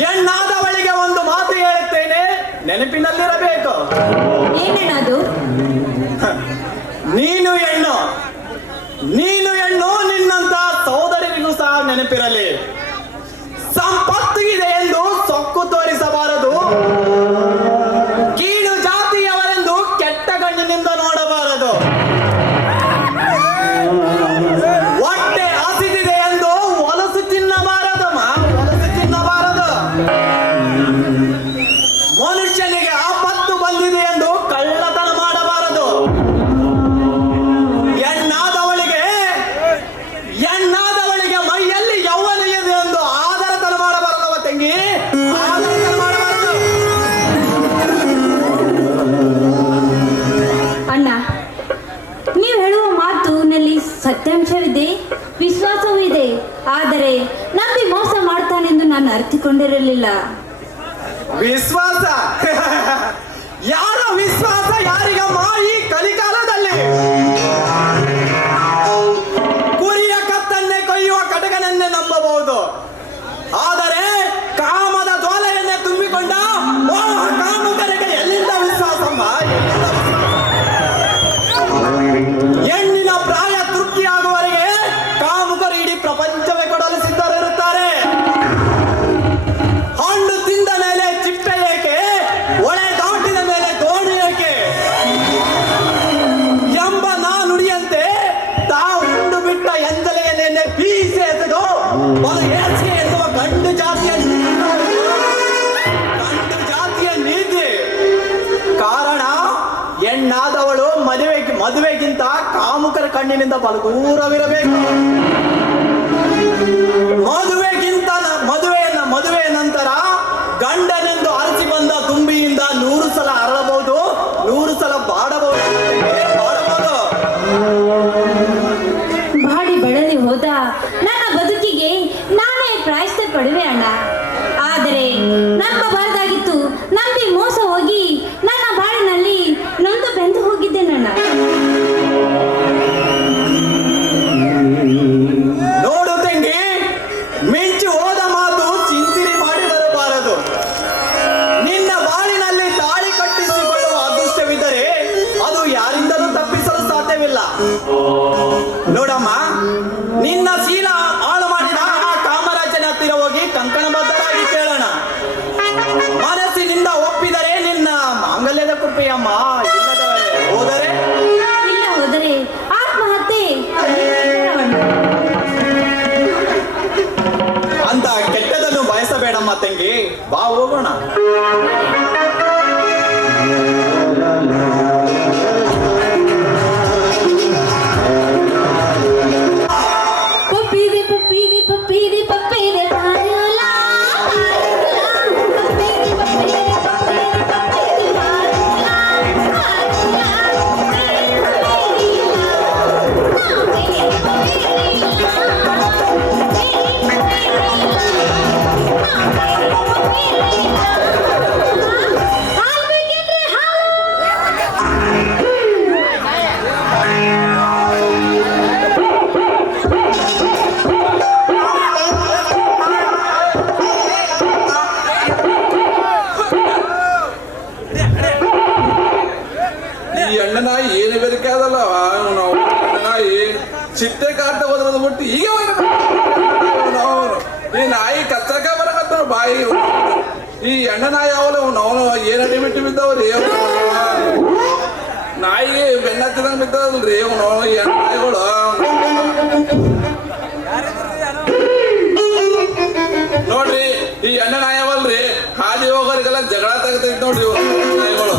ಹೆಣ್ಣಾದವಳಿಗೆ ಒಂದು ಮಾತು ಹೇಳುತ್ತೇನೆ, ನೆನಪಿನಲ್ಲಿರಬೇಕು. ಏನೇನದು? ನೀನು ಹೆಣ್ಣು, ನಿನ್ನಂತ ಸಹೋದರಿಗೂ ಸಹ ನೆನಪಿರಲಿ. ಸಂಪತ್ತು ಇದೆ ಎಂದು ಸೊಕ್ಕು ತೋರಿಸಬಾರದು. ಕೀಳು ಜಾತಿಯವರೆಂದು ಕೆಟ್ಟ ಕಣ್ಣಿನಿಂದ ನೋಡಬಾರದು. ಹೊಟ್ಟೆ ಹಸಿದಿದೆ ಎಂದು ಹೊಲಸು ತಿನ್ನಬಾರದಮ್ಮ, ಹೊಲಸು ತಿನ್ನಬಾರದು. ಮನುಷ್ಯನಿಗೆ ಆಪತ್ತು ಬಂದಿದೆ ಎಂದು ಕಳ್ಳತನ ಮಾಡಬಾರದು. ಹೆಣ್ಣಾದವಳಿಗೆ ಮೈಯಲ್ಲಿ ಯೌವನ ಇದೆ ಎಂದು ಆದರತನ ಮಾಡಬಾರದವ ತಂಗಿ, ಆದರತನ ಮಾಡಬಾರದು. ಅಣ್ಣ, ನೀವು ಹೇಳುವ ಮಾತಿನಲ್ಲಿ ಸತ್ಯಾಂಶವಿದೆ, ವಿಶ್ವಾಸವೂ ಇದೆ. ಆದರೆ ನಂಬಿ ಮೋಸ ಮಾಡ್ತಾನೆಂದು ನಾನು ಅರ್ಥಕೊಂಡಿರಲಿಲ್ಲ. ವಿಶ್ವಾಸ? ಯಾರ ವಿಶ್ವಾಸ ಯಾರಿಗಮ್ಮ ಈ ಕಲಿಕಾಲದಲ್ಲಿ? ಕುರಿಯ ಕತ್ತನ್ನೇ ಕೊಯ್ಯುವ ಕಟಕನನ್ನೇ ನಂಬಬಹುದು, ಆದರೆ ಕಾಮದ ಜ್ವಾಲೆಯನ್ನೇ ತುಂಬಿಕೊಂಡ ಕಾಮುಕರಿಗೆ ಎಲ್ಲಿಂದ ವಿಶ್ವಾಸಮ್ಮ? ಹೆಣ್ಣಿನ ಪ್ರಾಯ ತೃಪ್ತಿಯಾಗುವವರೆಗೆ ಕಾಮುಕರು ಇಡೀ ಪ್ರಪಂಚವೇ ಕೊಡಲು ಸಿದ್ಧರಿರುತ್ತಾರೆ. ಹಣ್ಣು ತಿಂದ ಮೇಲೆ ಚಿಟ್ಟೆ ಏಕೆ, ಒಳೆ ದಾಟಿದ ಮೇಲೆ ದೋಣಿ ಏಕೆ ಎಂಬ ನುಡಿಯಂತೆ ತಾವು ಉಂಡು ಬಿಟ್ಟ ಎಂದಲೆಯನ್ನೇ ಬೀಸಿ ಎಸೆದು ಬಲು ಏರ್ಸಿ ಎನ್ನುವ ಗಂಡು ಜಾತಿಯ ನೀತಿ. ಕಾರಣ ಹೆಣ್ಣಾದವಳು ಮದುವೆಗಿಂತ ಕಾಮುಕರ ಕಣ್ಣಿನಿಂದ ಬಲು ದೂರವಿರಬೇಕು. ಮದುವೆಯ ನಂತರ ಗಂಡನೆಂದು ಅರಸಿ ಬಂದ ತುಂಬಿಯಿಂದ 100 ಸಲ ಅರಳಬಹುದು, 100 ಸಲ ಬಾಡಬಹುದು. ಬಾಡಿ ಬಳಲಿ ಹೋದ ನನ್ನ ಬದುಕಿಗೆ ನಾನೇ ಪ್ರಾಯಶ್ಚಿತ್ತ ಪಡುವೆ ಅಣ್ಣ. ಆದರೆ ನಂಬಬಾರದಾಗಿತ್ತು, ನಂಬಿ ಮೋಸ ಹೋಗಿ ನನ್ನ ಬಾಳಿನಲ್ಲಿ ನೊಂದು ಬೆಂದು ಹೋಗಿದ್ದೇನಣ್ಣ. ನೋಡು ತಂಗಿ, ಮಿಂಚು ಹೋದ ಮಾತು ಚಿಂತಿರಿ ಮಾಡಿ ಬರಬಾರದು. ನಿನ್ನ ಬಾಳಿನಲ್ಲಿ ತಾಳಿ ಕಟ್ಟಿಸಿಕೊಳ್ಳುವ ಅದೃಷ್ಟವಿದ್ದರೆ ಅದು ಯಾರಿಂದಲೂ ತಪ್ಪಿಸಲು ಸಾಧ್ಯವಿಲ್ಲ. ನೋಡಮ್ಮ, ನಿನ್ನ ಶೀಲ ಹಾಳು ಮಾಡಿದ ಆ ಕಾಮರಾಜನ ಹತ್ತಿರ ಹೋಗಿ ಕಂಕಣಬದ್ಧರಾಗಿ ಕೇಳೋಣ. ಮನಸ್ಸಿನಿಂದ ಒಪ್ಪಿದರೆ ನಿನ್ನ ಮಾಂಗಲ್ಯದ ಕೃಪೆಯಮ್ಮ, ಹೋದರೆ ಆತ್ಮಹತ್ಯೆ. ಅಂತ ಕೆಟ್ಟದನ್ನು ಬಯಸಬೇಡಮ್ಮ ತಂಗಿ, ಬಾ ಹೋಗೋಣ. ಪಪ್ಪೀದೆ ಪಪ್ಪೀದೆ ಪಪ್ಪೀದೆ ಪಪ್ಪೀದೆ ಬಾರಲ್ಲ, ಪಪ್ಪೀದೆ ಪಪ್ಪೀದೆ ಪಪ್ಪೀದೆ ಪಪ್ಪೀದೆ ಬಾರಲ್ಲ, ಈ ಅಣ್ಣನ ಏನು ಬೆರಕೆ ಅದಲ್ಲ, ಚಿಟ್ಟೆ ಕಾಟ ಬಿಟ್ಟು ಈಗ ಈ ನಾಯಿ ಕಚ್ಚಕ ಬರಕತ್ತ ಬಾಯಿ. ಈ ಎಣ್ಣ ನಾಯಿ ಅವಲ್ಲ ಅವನು ಏನ್ ಅಡಿ ಬಿಟ್ಟು ಬಿದ್ದವ್ರಿ, ನಾಯಿಗೆ ಬೆನ್ನತ್ತಿದಂಗ ಬಿದ್ದಲ್ರಿ ಅವನು ಎಣ್ಣ ನಾಯಿಗಳು. ನೋಡ್ರಿ ಈ ಎಣ್ಣ ನಾಯಿ ಅವಲ್ರಿ, ಹಾದಿ ಹೋಗೋರಿಗೆಲ್ಲ ಜಗಳ ತೆಗ್ತೈತಿ ನೋಡ್ರಿ ಇವ್ರು ನಾಯಿಗಳು.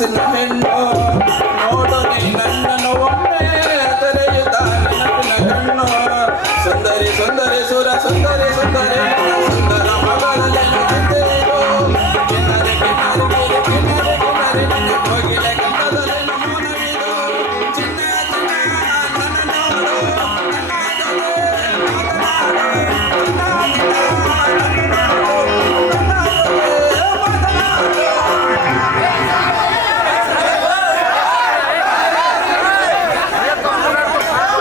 ಮನಸ್ಸಿನ ಹೆಣ್ಣು ನೋಡು ನೀ ನನ್ನನ್ನು ಒಮ್ಮೆ ತೆರೆಯುತ್ತ ನೆನಪಿನ ಕಣ್ಣು ಸುಂದರಿ ಸುಂದರಿ ಸುರ ಸುಂದರಿ ಸುಂದರಿ ಸುಂದರ ಮಗಳಲ್ಲಿ ನುಡಿದೆಯೋ. ಕಿನ್ನರಿ ಕಿನ್ನರಿ ಕಿನ್ನರಿ ಕಿನ್ನರಿ ಕಿನ್ನರಿ ನಿನ್ನ ಕೋಗಿಲೆ ಕಂಠದಲ್ಲಿ ಮೌನವಿದು. ಚಿನ್ನ ಚಿನ್ನ ನನ್ನ ನೋಡು ನನ್ನ ಜೊತೆ ಮಾತನಾಡು. ಚಿನ್ನ ಚಿನ್ನ ನನ್ನ ನೋಡು ನನ್ನ ಜೊತೆ ಮಾತನಾಡು.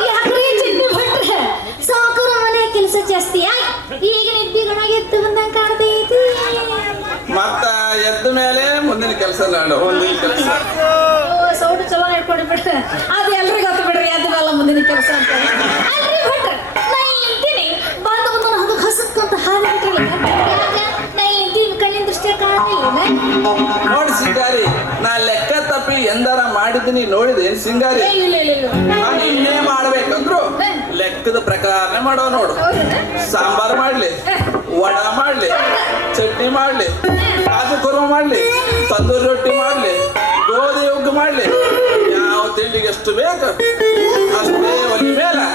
ಯಾಕ್ರಿ ಚಿಂತೆ ಬಿಟ್ರೆ ಸಾವುಕಾರ ಮನೆ ಕೆಲಸ ಜಾಸ್ತಿ ಈಗ ನಿದ್ದಿಗೊಳಗೆದ್ದು ಬಂದಂಗ ಕಾಣ್ತೈತಿ. ಮತ್ತ ಎದ್ದ ಮೇಲೆ ಮುಂದಿನ ಕೆಲಸ ಮುಂದಿನ ಕೆಲಸ ಸೌಂಡ್ ಚಲೋ ಇಟ್ಕೊಂಡು ಬಿಟ್ರೆ ಅದು ಎಲ್ರಿಗೂ ಗೊತ್ತು ಬಿಡ್ರಿ ಅದನ್ನೆಲ್ಲ ಮುಂದಿನ ಕೆಲಸ ಅಂತ. ಅಲ್ರಿ ಭಟ್ರೆ ನಾ ಇಂತೀನಿ ಬಂದು ಬಂದು ಅದು ಹಸಕ್ಕಂತ ಹಾಲು ಬಿಟ್ಟಿಲ್ಲ ನಾ ಇಂತೀನಿ ಕಣ್ಣಿನ ದೃಷ್ಟಿಯ ಕಾಣಲಿಲ್ಲ. ನೋಡಿ ಸಿಂಗಾರಿ ನಾ ಲೆಕ್ಕ ತಪ್ಪಿ ಎಂದಾರ ಮಾಡಿದ್ದೀನಿ ನೋಡಿದೆ ಸಿಂಗಾರಿ. ಇಲ್ಲ ಇಲ್ಲ ಇಲ್ಲ ನಾನು ಇನ್ನೇ ಮಾಡ್ಬೇಕಂದ್ರು ಲೆಕ್ಕದ ಪ್ರಕಾರನೇ ಮಾಡೋ ನೋಡು. ಸಾಂಬಾರ್ ಮಾಡ್ಲಿ, ವಡ ಮಾಡ್ಲಿ, ಚಟ್ನಿ ಮಾಡ್ಲಿ, ಕಾಜು ಕುರ್ಮ ಮಾಡ್ಲಿ, ತಂದೂರಿ ರೊಟ್ಟಿ ಮಾಡ್ಲಿ, ಗೋಧಿ ಉಗ್ಗು ಮಾಡ್ಲಿ, ಯಾವ ತಿಂಡಿಗೆ ಎಷ್ಟು ಬೇಕು ಅಷ್ಟೇ ಒಲಿ ಮೇಲೆ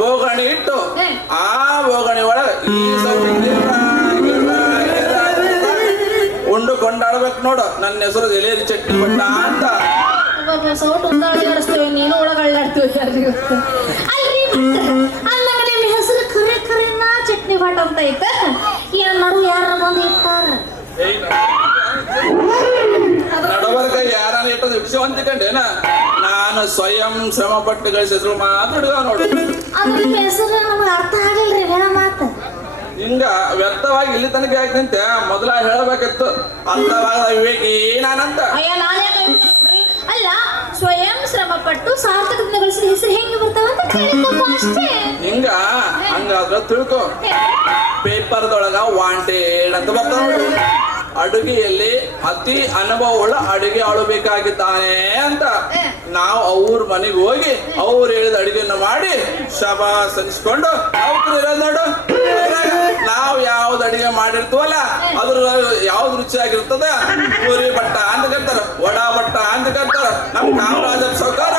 ಬೋಗಣಿ ಇಟ್ಟು ಆ ಬೋಗಣಿ ಒಳಗೆ ಈ ಉಂಡು ಕೊಂಡಾಡ್ಬೇಕು ನೋಡು. ನನ್ನ ಹೆಸರು ಎಲೆಯಲ್ಲಿ ಚಟ್ನಿ ಬಣ್ಣ ಅಂತ. ಸೌಟ್ ಉಂದಾಡಿಸ್ತೇವೆ ನೀನು ಒಳಗಳ್ಳಾಡ್ತೀವಿ ಯಾರಿಗೂ. ಅಲ್ರಿ ಅಂದಾಗ ನಿಮ್ಮ ಹೆಸರು ಕರೆ ಕರೆ ನಾ ಚಟ್ನಿ ಬಾಟ್ ಅಂತ ಐತ ಏನ್ ನಡು ಯಾರ ಬಂದು ಇರ್ತಾರ ನಡಬರ್ಕ ಯಾರನ್ನ ಇಟ್ಟದ ವಿಷಯವಂತಿಕಂಡೇನ ನಾನು ಸ್ವಯಂ ಶ್ರಮ ಪಟ್ಟು ಗಳಿಸಿದ್ರು ಮಾತಾಡುವ ನೋಡು. ಅದು ನಿಮ್ಮ ಹೆಸರು ನಮಗೆ ಅರ್ಥ ಆಗಿಲ್ರಿ ಹೇಳ ಮಾತು. ಹಿಂಗ ವ್ಯರ್ಥವಾಗಿ ಇಲ್ಲಿ ತನಕ ಯಾಕೆ ನಿಂತೆ ಮೊದಲ ಹೇಳಬೇಕಿತ್ತು. ಅರ್ಥವಾದ ವಿವೇಕಿ ನಾನಂತ. ಅಯ್ಯ ನಾನೇ ಕೈಬಿಟ್ರಿ ಅಲ್ಲ ಸ್ವಯಂ ಶ್ರಮ ಪಟ್ಟು ಸಾರ್ಥಕದಿಂದ ಗಳಿಸಿದ ಹೆಸರು ಹೆಂಗೆ ಬರ್ತಾವಂತ ಕೇಳಿದ್ದಪ್ಪ ಅಷ್ಟೇ. ಹಿಂಗ ಹಂಗಾದ್ರ ತಿಳ್ಕೊ. ಪೇಪರ್ದೊಳಗ ವಾಂಟೆಡ್ ಅಂತ ಬರ್ತಾವ ನೋಡು. ಅಡುಗೆಯಲ್ಲಿ ಅತಿ ಅನುಭವವುಳ್ಳ ಅಡುಗೆ ಆಳಬೇಕಾಗಿದ್ದಾನೆ ಅಂತ. ನಾವು ಅವ್ರ ಮನೆಗೆ ಹೋಗಿ ಅವ್ರು ಹೇಳಿದ ಅಡುಗೆಯನ್ನು ಮಾಡಿ ಶಬಾಸ್ ಅನ್ಸ್ಕೊಂಡು ಅವ್ರು ಇರೋದು ನೋಡು. ನಾವು ಯಾವ್ದು ಅಡಿಗೆ ಮಾಡಿರ್ತೀವಲ್ಲ ಅದ್ರ ಯಾವ್ದು ರುಚಿಯಾಗಿರ್ತದ ಪೂರಿ ಬಟ್ಟ ಅಂತ ಕರ್ತಾರ, ವಡಾ ಬಟ್ಟ ಅಂತ ಕರ್ತಾರ. ನಮ್ ಕಾಮರಾಜ ಸೌಕಾರ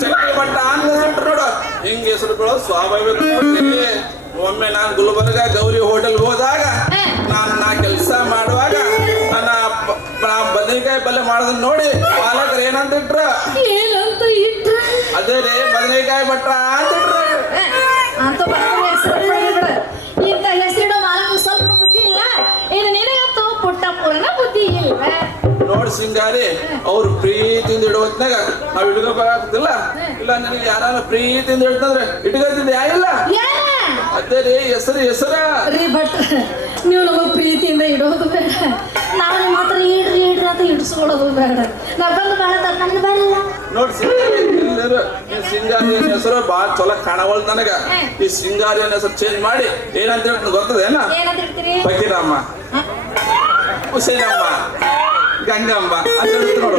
ಚಟ್ನಿ ಬಟ್ಟ ಅಂತ ಹೆಸರು ನೋಡು. ಹಿಂಗ ಹೆಸರುಗಳು ಸ್ವಾಭಾವಿಕ. ಒಮ್ಮೆ ನಾನು ಗುಲ್ಬರ್ಗ ಗೌರಿ ಹೋಟೆಲ್ಗೆ ಹೋದಾಗ ನಾ ಕೆಲಸ ಮಾಡುವಾಗ ನನ್ನ ಬದನೆಕಾಯಿ ಪಲ್ಯ ಮಾಡೋದನ್ನ ನೋಡಿ ಪಾಲಕರು ಏನಂತ ಇಟ್ರ ಏನಂತ ಇಟ್ರ ಅದೇ ರೇ ಬದನೆಕಾಯಿ ಬಟ್ಟ ಅಂತ ಇಟ್ರ. ಅಂತ ಹೆಸರು ಇಂಥ ಹೆಸರಿಡೋ ಮಾಲಕ ಸ್ವಲ್ಪ ಬುದ್ಧಿ ಇಲ್ಲ. ಇದು ನಿನಗಂತೂ ಪುಟ್ಟ ಪೂರ್ಣ ಬುದ್ಧಿ ಇಲ್ಲ. ನೋಡ್ ಸಿಂಗಾರಿ ಅವ್ರು ಪ್ರೀತಿಯಿಂದ ಇಡುವತ್ನಾಗ ನಾವ್ ಇಟ್ಕೋಬೇಕಾಗ್ತಿಲ್ಲ. ಇಲ್ಲ ನನಗೆ ಯಾರ ಪ್ರೀತಿಯಿಂದ ಇಡ್ತಂದ್ರೆ ಇಟ್ಕೋತಿದ್ದೆ ಯಾರಿಲ್ಲ. ಅದೇ ರೀ ಹೆಸರ ರೀ ಬಟ್ ನೀವು ನಮಗೆ ಪ್ರೀತಿಯಿಂದ ಇಡೋದು ಬೇಡ, ನಾವು ನಿಮ್ಮ ಹತ್ರ ಇಡ್ರಿ ಇಡ್ರಿ ಅಂತ ಇಡಿಸ್ಕೊಳ್ಳೋದು ಬೇಡ. ನಾ ಬಂದು ಬೇಡ ನನ್ಗೆ ಬರಲ್ಲ. ನೋಡ್ ಸಿಂಗಾರಿ ಹೆಸರು ಬಾಳ ಚಲೋ ಕಾಣವಲ್ ನನಗ. ಈ ಸಿಂಗಾರಿ ಹೆಸರು ಚೇಂಜ್ ಮಾಡಿ ಏನಂತ ಹೇಳ್ತೀನಿ ಗೊತ್ತದೇನ? ಏನಂತ ಹೇಳ್ತೀರಿ? ಫಕೀರಮ್ಮ, ಹುಸೇನಮ್ಮ, ಗಂಗಮ್ಮ ಅಂತ ಹೇಳ್ತೀನಿ ನೋಡು.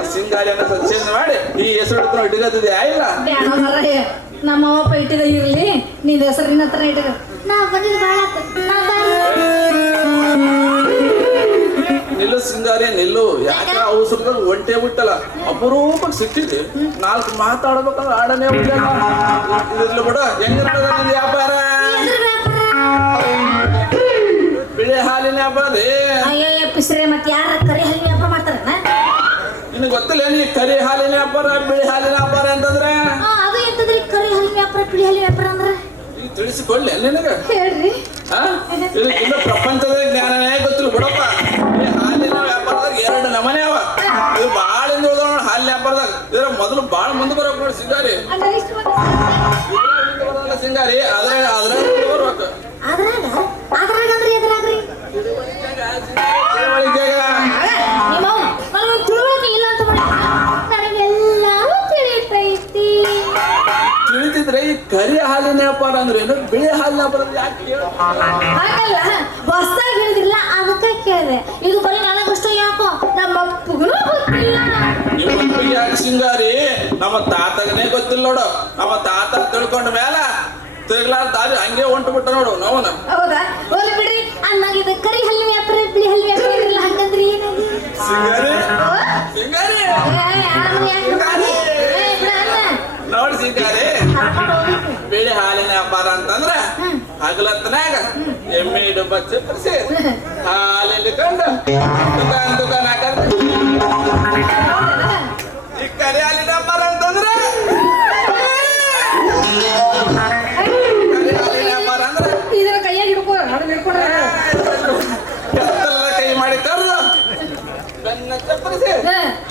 ಆ ಸಿಂಗಾರಿ ಹೆಸರು ಚೇಂಜ್ ಮಾಡಿ ಈ ಹೆಸರು ಇಟ್ಕೋತಿದ್ದೆ ಇಲ್ಲ. ಬೇಡ ಮರಯ್ಯ, ನಮ್ಮ ಅಪ್ಪ ಇಟ್ಟಿದ ಇರ್ಲಿ, ನಿನ್ನ ಹೆಸರಿನ ಹತ್ರ ಇಟ್ಟಿದ ನಾ ಬಂದಿದ್ದು ಬಾಳ ನಿಲ್ಲು ಸಿಂಗಾರಿ ನಿಲ್ಲು. ಯಾಕ ಅವಸರದ ಒಂಟೆ ಬಿಟ್ಟಲ್ಲ, ಅಪರೂಪಕ್ಕೆ ಸಿಕ್ಕಿದ್ವಿ. 4 ಮಾತಾಡ್ಬೇಕಂದ್ರೆ ಆಡನೇ ಇರ್ಲಿ ಬಿಡು. ಹೆಂಗ ನಡೆದ ವ್ಯಾಪಾರ? ಬಿಳಿ ಹಾಲಿನ ವ್ಯಾಪಾರ ರೀ. ಅಯ್ಯಯ್ಯ ಪಿಸ್ರೆ ಮತ್ತೆ ಯಾರ ಕರಿ ಹಾಲಿನ ವ್ಯಾಪಾರ ಮಾಡ್ತಾರ? ನಿನಗೆ ಗೊತ್ತಿಲ್ಲ ನೀ ಕರಿ ಹಾಲಿನ ವ್ಯಾಪಾರ ಬಿಳಿ ಹಾಲಿನ ವ್ಯಾಪಾರ ಅಂತಂದ್ರೆ? ಅದು ಎಂತದ್ರಿ ಕರಿ ಹಾಲಿನ ವ್ಯಾಪಾರ ಬಿಳಿ ಹಾಲಿನ ವ್ಯಾಪಾರ ಅಂದ್ರೆ? ತಿಳಿಸಿಕೊಳ್ಳಿ ನಿನಗ ಹೇಳ್ರಿ. ಇನ್ನು ಪ್ರಪಂಚದ ಜ್ಞಾನನೇ ಗೊತ್ತಿಲ್ಲ ಬಿಡಪ್ಪ. ಈ ಹಾಲಿನ ವ್ಯಾಪಾರದಾಗ 2 ನಮನೆ ಅವ. ಇದು ಬಾಳ ಹಿಂದುಳಿದ ಹಾಲಿನ ವ್ಯಾಪಾರದಾಗ. ಇದ್ರ ಮೊದಲು ಬಾಳ ಮುಂದೆ ಬರ್ಬೇಕು ನೋಡಿ ಸಿಂಗಾರಿ. ಸಿಂಗಾರಿ ಅದ್ರ ಬರ್ಬೇಕು. ತಿಳಿತಿದ್ರೆ ಈ ಕರಿ ಹಾಲಿನ ವ್ಯಾಪಾರ ಅಂದ್ರೆ ಏನು, ಬಿಳಿ ಹಾಲಿನ ವ್ಯಾಪಾರ ಯಾಕೆ ಹಾಗಲ್ಲ, ಹೊಸದಾಗಿ ಹೇಳಿದ್ರಲ್ಲ ಅದಕ್ಕೆ ಕೇಳಿದೆ. ಇದು ಬರೀ ನನಗಷ್ಟು ಯಾಕೋ ನಮ್ಮ ಅಪ್ಪಗೂ ಗೊತ್ತಿಲ್ಲ. ನಿಮ್ಮ ಯಾಕೆ ಸಿಂಗಾರಿ? ನಮ್ಮ ತಾತಗನೇ ಗೊತ್ತಿಲ್ಲ ನೋಡು. ನಮ್ಮ ತಾತ ತಿಳ್ಕೊಂಡ ಮೇಲೆ ತಿರ್ಗ್ಲಾರ ದಾರಿ ಹಂಗೆ ಹೊಂಟು ಬಿಟ್ಟ ನೋಡು ನಾವನ. ಹೌದಾ? ಹೋಗ್ಲಿ ಬಿಡ್ರಿ. ಅನ್ನಂಗಿದ ಕರಿ ಹಲ್ಲಿನ ವ್ಯಾಪಾರ ಬಿಳಿ ಹಲ್ಲಿನ ವ್ಯಾಪಾರ ಇಲ್ಲ ಹಂಗಂದ್ರೆ ಏನಾಗಿ ಸಿಂಗಾರಿ ಸಿಂಗಾರಿ ನೋಡಿ ಸಿಂಗಾರಿ, ಬಿಳಿ ಹಾಲಿನ ವ್ಯಾಪಾರ ಅಂತಂದ್ರ ಹಗಲತ್ತನಾಗ ಎಮ್ಮೆ ಡಬ್ಬ ಚಪ್ಪರಿಸಿ ಹಾಲಿಂದ ಕಂಡು ದುಕಾನ್ ಹಾಕಂದ್ರೆ ಈ ಕರಿ ಹಾಲಿನ ವ್ಯಾಪಾರ ಅಂತಂದ್ರ ಕರಿ ಹಾಲಿನ ವ್ಯಾಪಾರ ಅಂದ್ರೆ ಇದರ ಕೈಯಾಗಿ ಹಿಡ್ಕೊ ಅದನ್ನ ಹಿಡ್ಕೊಂಡ್ರೆ ಕೆತ್ತಲ ಕೈ ಮಾಡಿ ಕರೆದು ಬೆನ್ನ ಚಪ್ಪರಿಸಿ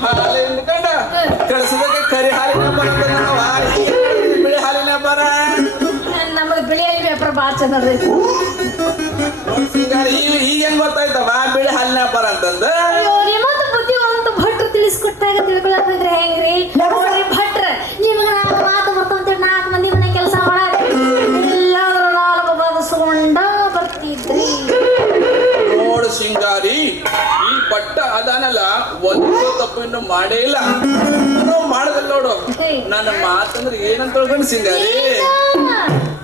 ಹಾಲಿಂದ ಕಂಡು ಕಳಿಸೋದಕ್ಕೆ ಕರಿ ಹಾಲಿನ ವ್ಯಾಪಾರ ಬಿಳಿ ಹಾಲಿನ ವ್ಯಾಪಾರ ನಮ್ಮದು ಬಿಳಿ ವ್ಯಾಪಾರ ಭಾಳ ಚಂದ ಈಗ ಹೆಂಗ್ ಗೊತ್ತಾಯ್ತವ ಬಿಳಿ ಹಾಲಿನ ವ್ಯಾಪಾರ ಅಂತಂದ ನಿಮ್ಮದು ಬುದ್ಧಿವಂತ ಭಟ್ರು ತಿಳಿಸ್ಕೊಟ್ಟಾಗ ತಿಳ್ಕೊಳಕ್ಕಿದ್ರೆ ಹೆಂಗ್ರಿ ನೋಡ್ರಿ ಭಟ್ರ ನಿಮ್ಗೆ ನಾಲ್ಕು ಮಾತು ಬರ್ತಂತೇಳಿ 4 ಮಂದಿ ಮನೆ ಕೆಲಸ ಮಾಡಾರ ಎಲ್ಲಾದ್ರೂ 4 ಬದಸ್ಕೊಂಡ ಬರ್ತಿದ್ರಿ ನೋಡು ಸಿಂಗಾರಿ, ಈ ಬಟ್ಟ ಅದಾನಲ್ಲ ಒಂದು ತಪ್ಪು ಇನ್ನು ಮಾಡೇ ಇಲ್ಲ, ಮಾಡದಿಲ್ಲ ನೋಡು. ನನ್ನ ಮಾತಂದ್ರೆ ಏನಂತ ತಿಳ್ಕೊಂಡು ಸಿಂಗಾರಿ,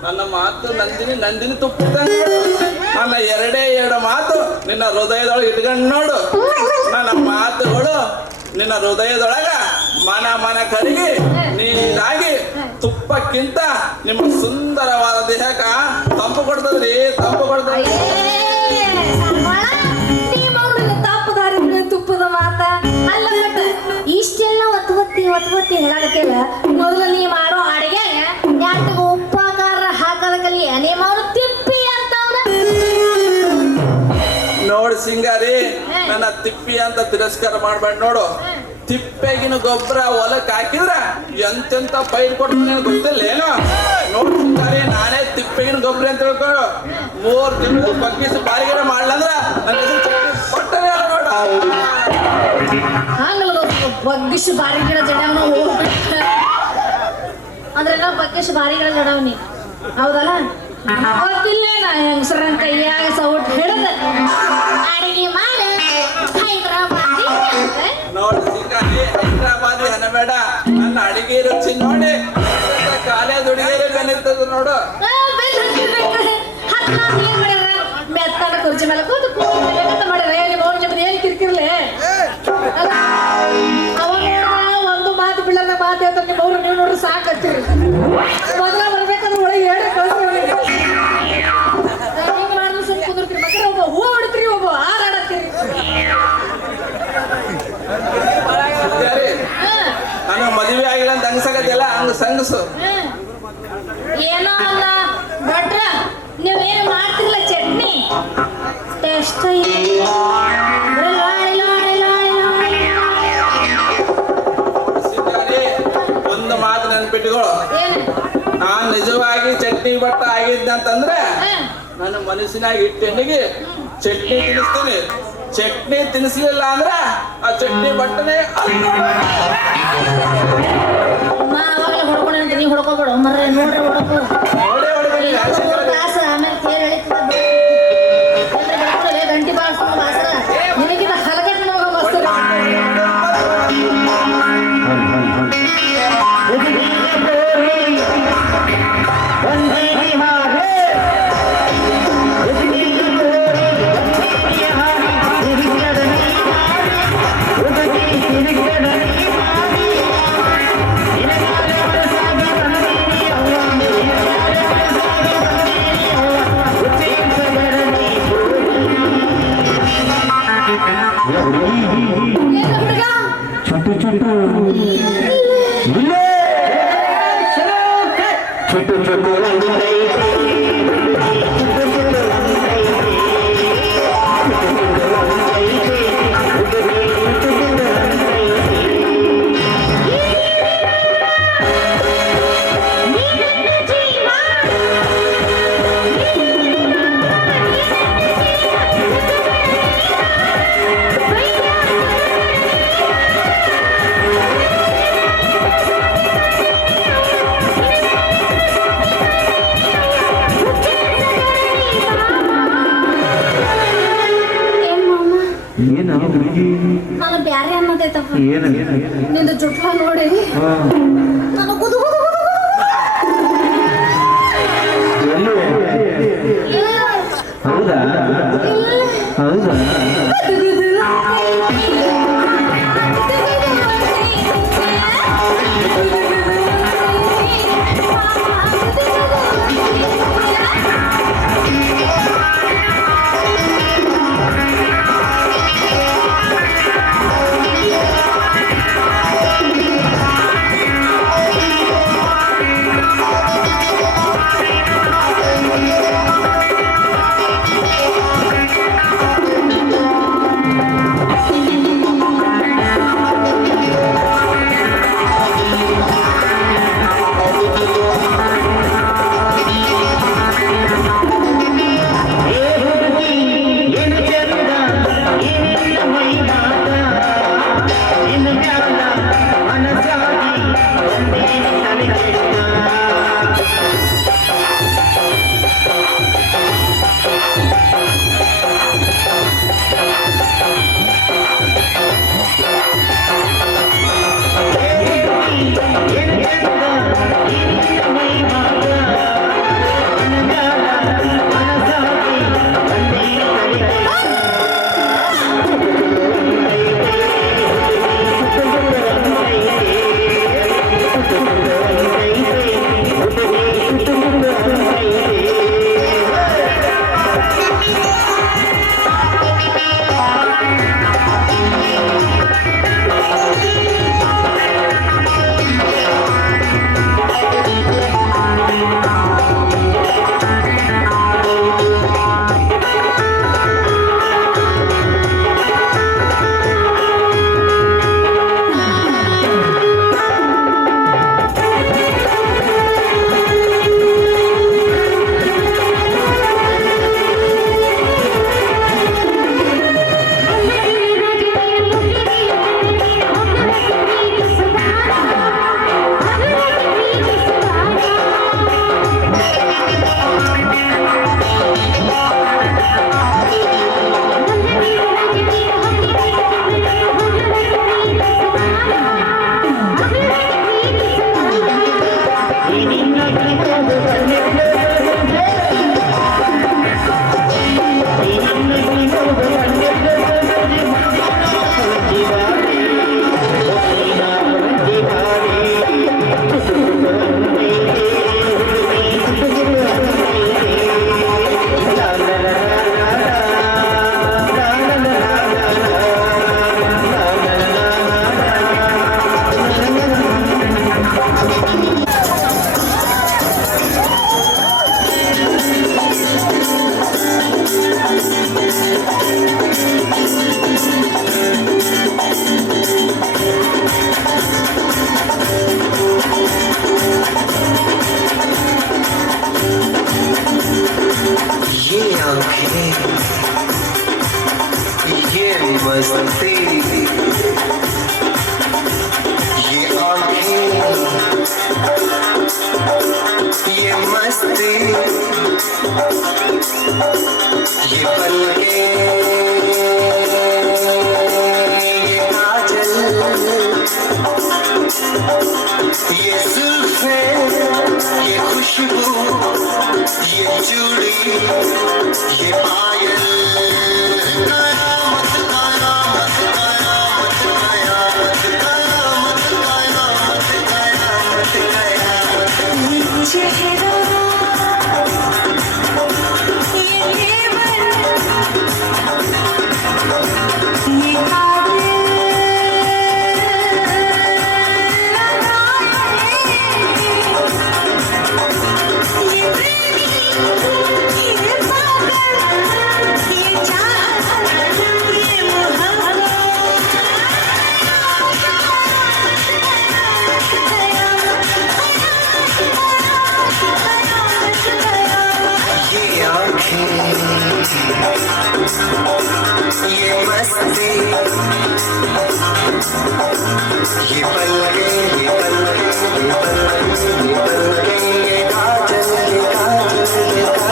ನನ್ನ ಮಾತು ನಂದಿನಿ ತುಪ್ಪಿದ ನನ್ನ 2 ಮಾತು ನಿನ್ನ ಹೃದಯದೊಳಗೆ ಇಟ್ಕೊಂಡು ನೋಡು. ನನ್ನ ಮಾತುಗಳು ನಿನ್ನ ಹೃದಯದೊಳಗ ಮನ ಕರಗಿ ನೀರಾಗಿ ತುಪ್ಪಕ್ಕಿಂತ ನಿಮ್ಮ ಸುಂದರವಾದ ದೇಹಕ್ಕ ತಂಪು ಕೊಡ್ತದ್ರಿ, ತಂಪು ಕೊಡ್ತದ್ರಿ. ತುಪ್ಪದ ಮಾತ ಅಲ್ಲ ಬಟ್ ಇಷ್ಟೆಲ್ಲ ಒತ್ತಿ ಹೇಳಾಕತ್ತಿಲ್ಲ. ಮೊದಲು ನೀ ಮಾಡೋ ಅಡಿಗೆ ಯಾಕೆ ಉಪ್ಪಾಕಾರ ಹಾಕದ ಕಲಿಯ ನೀ ಮಾಡೋ ತಿಪ್ಪಿ ಅಂತ ನೋಡು ಸಿಂಗಾರಿ, ನನ್ನ ತಿಪ್ಪಿ ಅಂತ ತಿರಸ್ಕಾರ ಮಾಡ್ಬೇಡ ನೋಡು. ತಿಪ್ಪೆಗಿನ ಗೊಬ್ಬರ ಹೊಲಕ್ಕೆ ಹಾಕಿದ್ರ ಎಂತೆಂತ ಪೈರ್ ಕೊಡ್ತಾನೆ ಗೊತ್ತಿಲ್ಲ ಏನೋ. ನೋಡು ಸಿಂಗಾರಿ, ನಾನೇ ತಿಪ್ಪೆಗಿನ ಗೊಬ್ಬರ ಅಂತ ಹೇಳ್ಕೊಂಡು 3 ತಿಂಗಳು ಬಗ್ಗಿಸಿ ಬಾರಿಗೆರೆ ಮಾಡ್ಲಂದ್ರ ನನ್ನ ಕೊಟ್ಟನೆ ನೋಡು. ಹಂಗಲ್ಲ ಬಗ್ಗಿಸಿ ಬಾರಿಗಳ ಜಡವನ ಹೋಗ್ಬಿಟ್ಟ ಅಂದ್ರೆ ನಾವು ಬಗ್ಗಿಸಿ ಬಾರಿಗಳ ಜಡವನಿ ಹೌದಲ್ಲ. ಗೊತ್ತಿಲ್ಲ ನಾ ಹೆಂಗಸರ ಕೈಯಾಗ ಸೌಟ್ ಹಿಡಿದ ಅಡಿಗೆ ಮಾಡಿ ಹೈದರಾಬಾದಿ ನೋಡು ಸಿಂಗಾರಿ, ಹೈದರಾಬಾದಿ ಹನಬೇಡ, ನನ್ನ ಅಡಿಗೆ ರುಚಿ ನೋಡಿ ಕಾಲೇ ದುಡಿಗೆರೆ ಬೆನ್ನಿರ್ತದ ನೋಡು. ಮೆತ್ತನ ಕುರ್ಚಿ ಮೇಲೆ ಕೂತು ಮಾಡ್ಯಾರ ನಿಮ್ದು ಏನ್ ಕಿರ್ಕಿರ್ಲೆ ಅವಾಗ ಒಂದು ಮಾತು ಬಿಡಲ್ಲ ಮಾತು ಹೇಳ್ತಾರೆ ನಿಮ್ಮ ಅವ್ರು ನೀವು ನೋಡ್ರಿ ಸಾಕತ್ತೀರಿ. ಮೊದಲ ಬರ್ಬೇಕಂದ್ರೆ ಒಳಗೆ ಹೇಳಿ ಕಳ್ಸ್ರಿ ಹಿಂಗ್ ಮಾಡಿದ್ರು ಸುಮ್ ಕುದುರ್ತೀರಿ ಮತ್ತೆ ಒಬ್ಬ ಹೂ ಹೊಡಿತೀರಿ ಒಬ್ಬ ಹಾರಾಡತ್ತೀರಿ. ನಾನು ಮದುವೆ ಆಗಿಲ್ಲ ಅಂತ ಅಂಗಸಕತ್ತಿಲ್ಲ, ಹಂಗ ಸಂಗಸು ಏನೋ ಅಲ್ಲ ಭಟ್ರ ನೀವೇನು ಮಾಡ್ತಿರ್ಲ ಚಟ್ನಿ ಟೇಸ್ಟ್ ಒಂದು ಮಾತು ನೆನ್ಪಿಟ್ಟುಗಳು, ನಾನ್ ನಿಜವಾಗಿ ಚಟ್ನಿ ಬಟ್ಟ ಆಗಿದ್ದೆ ಅಂತಂದ್ರೆ ನನ್ನ ಮನಸ್ಸಿನಾಗ ಇಟ್ಟೆಣ್ಣಿಗೆ ಚಟ್ನಿ ತಿನ್ನಿಸ್ತೀನಿ. ಚಟ್ನಿ ತಿನ್ನಿಸ್ಲಿಲ್ಲ ಅಂದ್ರ ಆ ಚಟ್ನಿ ಬಟ್ಟನೆ ಹೊಡ್ಕೊಂಡೆ ನೀವು ಹೊಡ್ಕೋಬೇಡ ಮರ್ರೆ ನೋಡ್ರಿ ಹೊಡ್ಕೋ ಆಮೇಲೆ ತೇರ್ ಎಳಿತದ ಗಂಟಿ ಬಾಳ್ಸ್ಕೊಂಡು ಮಾಸ್ತರ ನಿನಗಿದ ಹಲಗಟ್ ನಮಗ ಮಸ್ತ್ ನಾನು ಬ್ಯಾರೆ ಅನ್ನೋದೈತಪ್ಪ ನಿಂದು ಜುಟ್ಲ ನೋಡಿ ನಾನು ಕುದು ಹೌದಾ ಹೌದಾ मस्ती ये आंखें ये मस्ती ये पलके ये काजल ये जुल्फे ये खुशबू ये चूड़ी ये पायल ये मस्ती ये पलके ये पलके ये पलके ये पलके ये काजल ये काजल ये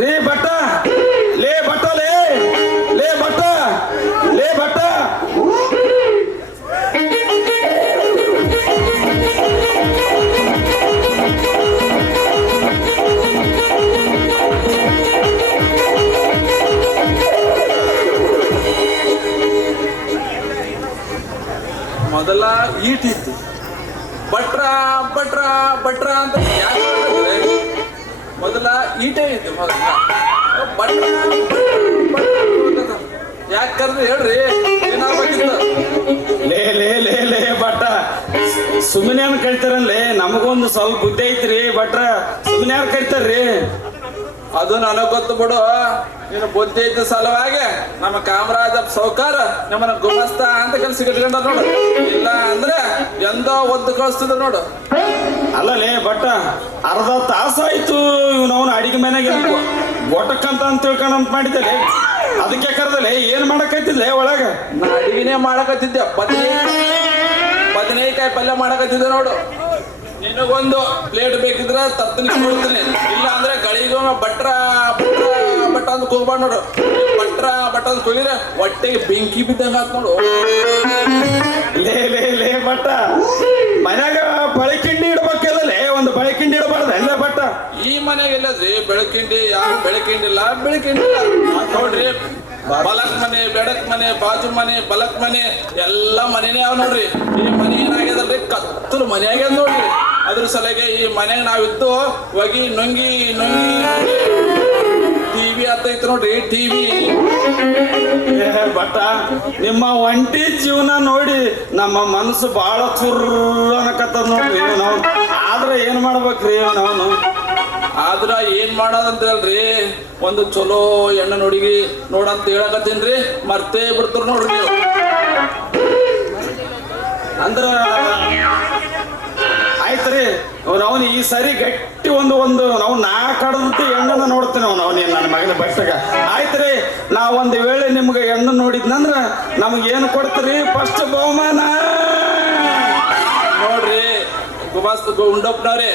ರೀ ಭಟ್ಟ ಲೇ ಭಟ್ಟ ಲೇ ಲೇ ಭಟ್ಟ ಲೇ ಭಟ್ಟ ಮೊದಲ ಈಟಿತ್ತು ಭಟ್ರ ಭಟ್ರ ಭಟ್ರ ಅಂತ ಯಾಕೆ ಮಾಡಿದ್ರೆ? ಮೊದಲ ಈಟೇ ಇತ್ತು ಮೊದಲ ಭಟ್ರ ಯಾಕೆ ಕರೆದು ಹೇಳ್ರಿ ಏನಾಗ್ಬೇಕಿತ್ತು? ಲೇ ಲೇ ಲೇ ಲೇ ಭಟ್ಟ ಸುಮ್ಮನೆ ಅನ್ ಕರಿತಾರಲ್ಲೇ ನಮಗೊಂದು ಸ್ವಲ್ಪ ಬುದ್ಧಿ ಐತ್ರಿ ಭಟ್ರ ಸುಮ್ಮನೆ ಯಾರು ಕರಿತಾರ್ರಿ? ಅದು ನನಗ್ ಗೊತ್ತು ಬಿಡು. ನೀನು ಬುದ್ಧಿ ಇದ್ದ ಸಲುವಾಗಿ ನಮ್ಮ ಕಾಮರಾಜ ಸೌಕಾರ ನಮ್ಮನ್ನ ಗುಮಸ್ತ ಅಂತ ಕೆಲಸ ಇಟ್ಕೊಂಡ ನೋಡು. ಇಲ್ಲ ಅಂದ್ರೆ ಎಂದೋ ಒದ್ದು ಕಳಿಸ್ತಿದ್ರು ನೋಡು. ಅಲ್ಲಲೇ ಭಟ್ಟ ಅರ್ಧ ತಾಸಾಯ್ತು ಇವನವನ ಅಡಿಗೆ ಮನೆಗೆ ಗೊಟ್ಟಕ್ಕಂತ ಅಂತ ತಿಳ್ಕೊಂಡ್ ಮಾಡಿದ್ದಲೆ ಅದಕ್ಕೆ ಕರೆದಲೆ ಏನ್ ಮಾಡಕೈತಿದ್ಲೆ ಒಳಗ? ನಾ ಅಡಿಗೆನೇ ಮಾಡಕತ್ತಿದ್ದೆ. ಬದನೆಕಾಯಿ ಪಲ್ಯ ಮಾಡಕತ್ತಿದ್ದೆ ನೋಡು. ನಿನಗೊಂದು ಪ್ಲೇಟ್ ಬೇಕಿದ್ರೆ ತರ್ತೀನಿ ಕೊಡ್ತೀನಿ. ಇಲ್ಲ ಅಂದ್ರೆ ಗಳಿಗೂ ಭಟ್ರ ಭಟ್ರ ಭಟ್ಟ ಅಂತ ಕೂಗ್ಬಾರ್ದು ನೋಡು. ಭಟ್ರ ಭಟ್ಟ ಅಂತ ಕೂಗಿದ್ರೆ ಹೊಟ್ಟೆಗೆ ಬೆಂಕಿ ಬಿದ್ದಂಗ ಆತ್ ನೋಡು. ಲೇ ಲೇ ಲೇ ಭಟ್ಟ ಮನ್ಯಾಗ ಬಳಿಕಿಂಡಿ ಇಡ್ಬೇಕಲ್ಲೇ ಒಂದು ಬಳಿಕಿಂಡಿ ಇಡಬಾರ್ದ ಎಲ್ಲ ಭಟ್ಟ? ಈ ಮನೆಗೆ ಎಲ್ಲದ್ರಿ ಬೆಳಕಿಂಡಿ? ಯಾರು ಬೆಳಕಿಂಡಿಲ್ಲ ಬೆಳಕಿಂಡಿಲ್ಲ ನೋಡ್ರಿ. ಬಲಕ್ ಮನೆ ಬೆಡಕ್ ಮನೆ ಬಾಜು ಮನೆ ಬಲಕ್ ಮನೆ ಎಲ್ಲ ಮನೆನೇ ಅವ್ ನೋಡ್ರಿ. ಈ ಮನೆ ಏನಾಗ್ಯದಲ್ರಿ ಕತ್ತಲು ಮನೆ ಆಗ್ಯದ ನೋಡ್ರಿ. ಅದ್ರ ಸಲಗೆ ಈ ಮನೆಗೆ ನಾವಿದ್ದು ಒಗಿ ನುಂಗಿ ನುಂಗಿ ಟಿವಿ ಆತೈತಿ ನೋಡ್ರಿ. ಟಿವಿ ಭಟ್ಟ ನಿಮ್ಮ ಒಂಟಿ ಜೀವನ ನೋಡಿ ನಮ್ಮ ಮನಸ್ಸು ಬಹಳ ಚುರ್ರ ಅನ್ನಕತ್ತದ ನೋಡ್ರಿ ನಾವು. ಆದ್ರೆ ಏನ್ ಮಾಡ್ಬೇಕ್ರಿ ನಾವು? ಆದ್ರ ಏನ್ ಮಾಡೋದಂತ ಹೇಳ್ರಿ, ಒಂದು ಚಲೋ ಹೆಣ್ಣು ನೋಡಿಗಿ ನೋಡಂತ ಹೇಳಕತ್ತೀನ್ರಿ. ಮರ್ತೇ ಬಿಡ್ತಾರ ನೋಡ್ರಿ ನೀವು. ಅಂದ್ರ ಆಯ್ತ್ರಿ ಅವನು ಈ ಸರಿ ಗಟ್ಟಿ ಒಂದು ನಾವು ಕಡದಂತ ಹೆಣ್ಣನ್ನ ನೋಡ್ತೇನೆ ಅವನೇನು ನನ್ನ ಮಗನ ಬಟ್ಟಗ. ಆಯ್ತ್ರಿ ಒಂದ್ ವೇಳೆ ನಿಮ್ಗೆ ಹೆಣ್ಣು ನೋಡಿದ್ನಂದ್ರ ನಮಗೇನು ಕೊಡ್ತೀರಿ ಫಸ್ಟ್ ಬಹುಮಾನ? ನೋಡ್ರಿ ಗುಮಾಸ್ತ ಗುಂಡಪ್ಪನವ್ರೆ,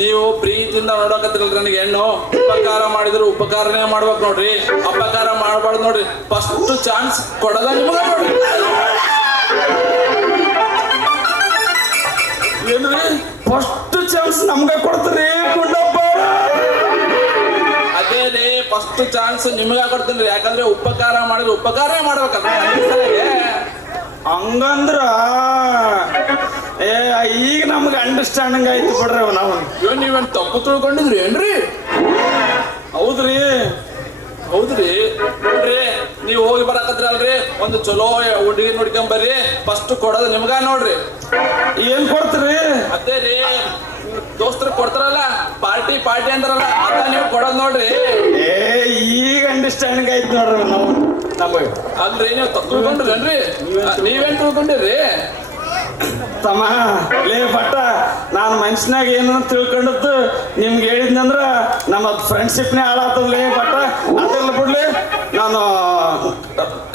ನೀವು ಪ್ರೀತಿಯಿಂದ ನೋಡಕತ್ತಿರಲ್ರಿ ನನಗೆ ಹೆಣ್ಣು. ಉಪಕಾರ ಮಾಡಿದ್ರು ಉಪಕಾರನೇ ಮಾಡ್ಬೇಕು ನೋಡ್ರಿ, ಅಪಕಾರ ಮಾಡ್ಬಾರ್ದು ನೋಡ್ರಿ. ಫಸ್ಟ್ ಚಾನ್ಸ್ ಕೊಡೋದ ನಿಮ್ಗೆ ನೋಡ್ರಿ. ಏನ್ರಿ ಫಸ್ಟ್ ಚಾನ್ಸ್ ನಮ್ಗ ಕೊಡ್ತೀರಿ ಗುಂಡಪ್ಪ? ಅದೇ ರೀ ಫಸ್ಟ್ ಚಾನ್ಸ್ ನಿಮ್ಗ ಕೊಡ್ತೀನಿ. ಯಾಕಂದ್ರೆ ಉಪಕಾರ ಮಾಡಿದ್ರೆ ಉಪಕಾರನೇ ಮಾಡ್ಬೇಕಲ್ಲ. ಹಂಗಂದ್ರ ಈಗ ನಮ್ಗೆ ಅಂಡರ್ಸ್ಟ್ಯಾಂಡಿಂಗ್ ಆಯ್ತು ಬಿಡ್ರಿ ನಾವು. ನೀವೇನ್ ತಪ್ಪು ತಿಳ್ಕೊಂಡಿದ್ರಿ ಏನ್ರಿ? ಹೌದ್ರಿ ಹೌದ್ರಿ. ನೋಡ್ರಿ ನೀವು ಹೋಗಿ ಬರಕತ್ರಲ್ರಿ, ಒಂದು ಚಲೋ ಹುಡುಗಿ ನೋಡ್ಕೊಂಡ್ ಬರ್ರಿ. ಫಸ್ಟ್ ಕೊಡೋದು ನಿಮ್ಗ ನೋಡ್ರಿ. ಏನ್ ಕೊಡ್ತೀರಿ? ಅದೇ ರೀ ದೋಸ್ತರು ಕೊಡ್ತಾರಲ್ಲ ಪಾರ್ಟಿ ಪಾರ್ಟಿ ಅಂತಾರಲ್ಲ ಅದ ನೀವು ಕೊಡೋದ್ ನೋಡ್ರಿ. ಈಗ ಅಂಡರ್ಸ್ಟ್ಯಾಂಡಿಂಗ್ ಆಯ್ತು ನೋಡ್ರಿ ನಾವು ನಮಗೆ. ಅಲ್ರಿ ನೀವು ತಪ್ಪು ತಿಳ್ಕೊಂಡ್ರೇನ್ರಿ? ನೀವೇನ್ ತಿಳ್ಕೊಂಡಿರ್ರಿ? ತಮ್ಮ ಲೇ ಭಟ್ಟ ನಾನು ಮನ್ಸಿನಾಗ ಏನು ತಿಳ್ಕೊಂಡದ್ದು ನಿಮ್ಗೆ ಹೇಳಿದ್ನಂದ್ರ ನಮ್ಮ ಫ್ರೆಂಡ್ಶಿಪ್ನೇ ಹಾಳಾತದ್ಲೇ ಭಟ್ಟ. ಅದೆಲ್ಲ ಬಿಡ್ಲಿ, ನಾನು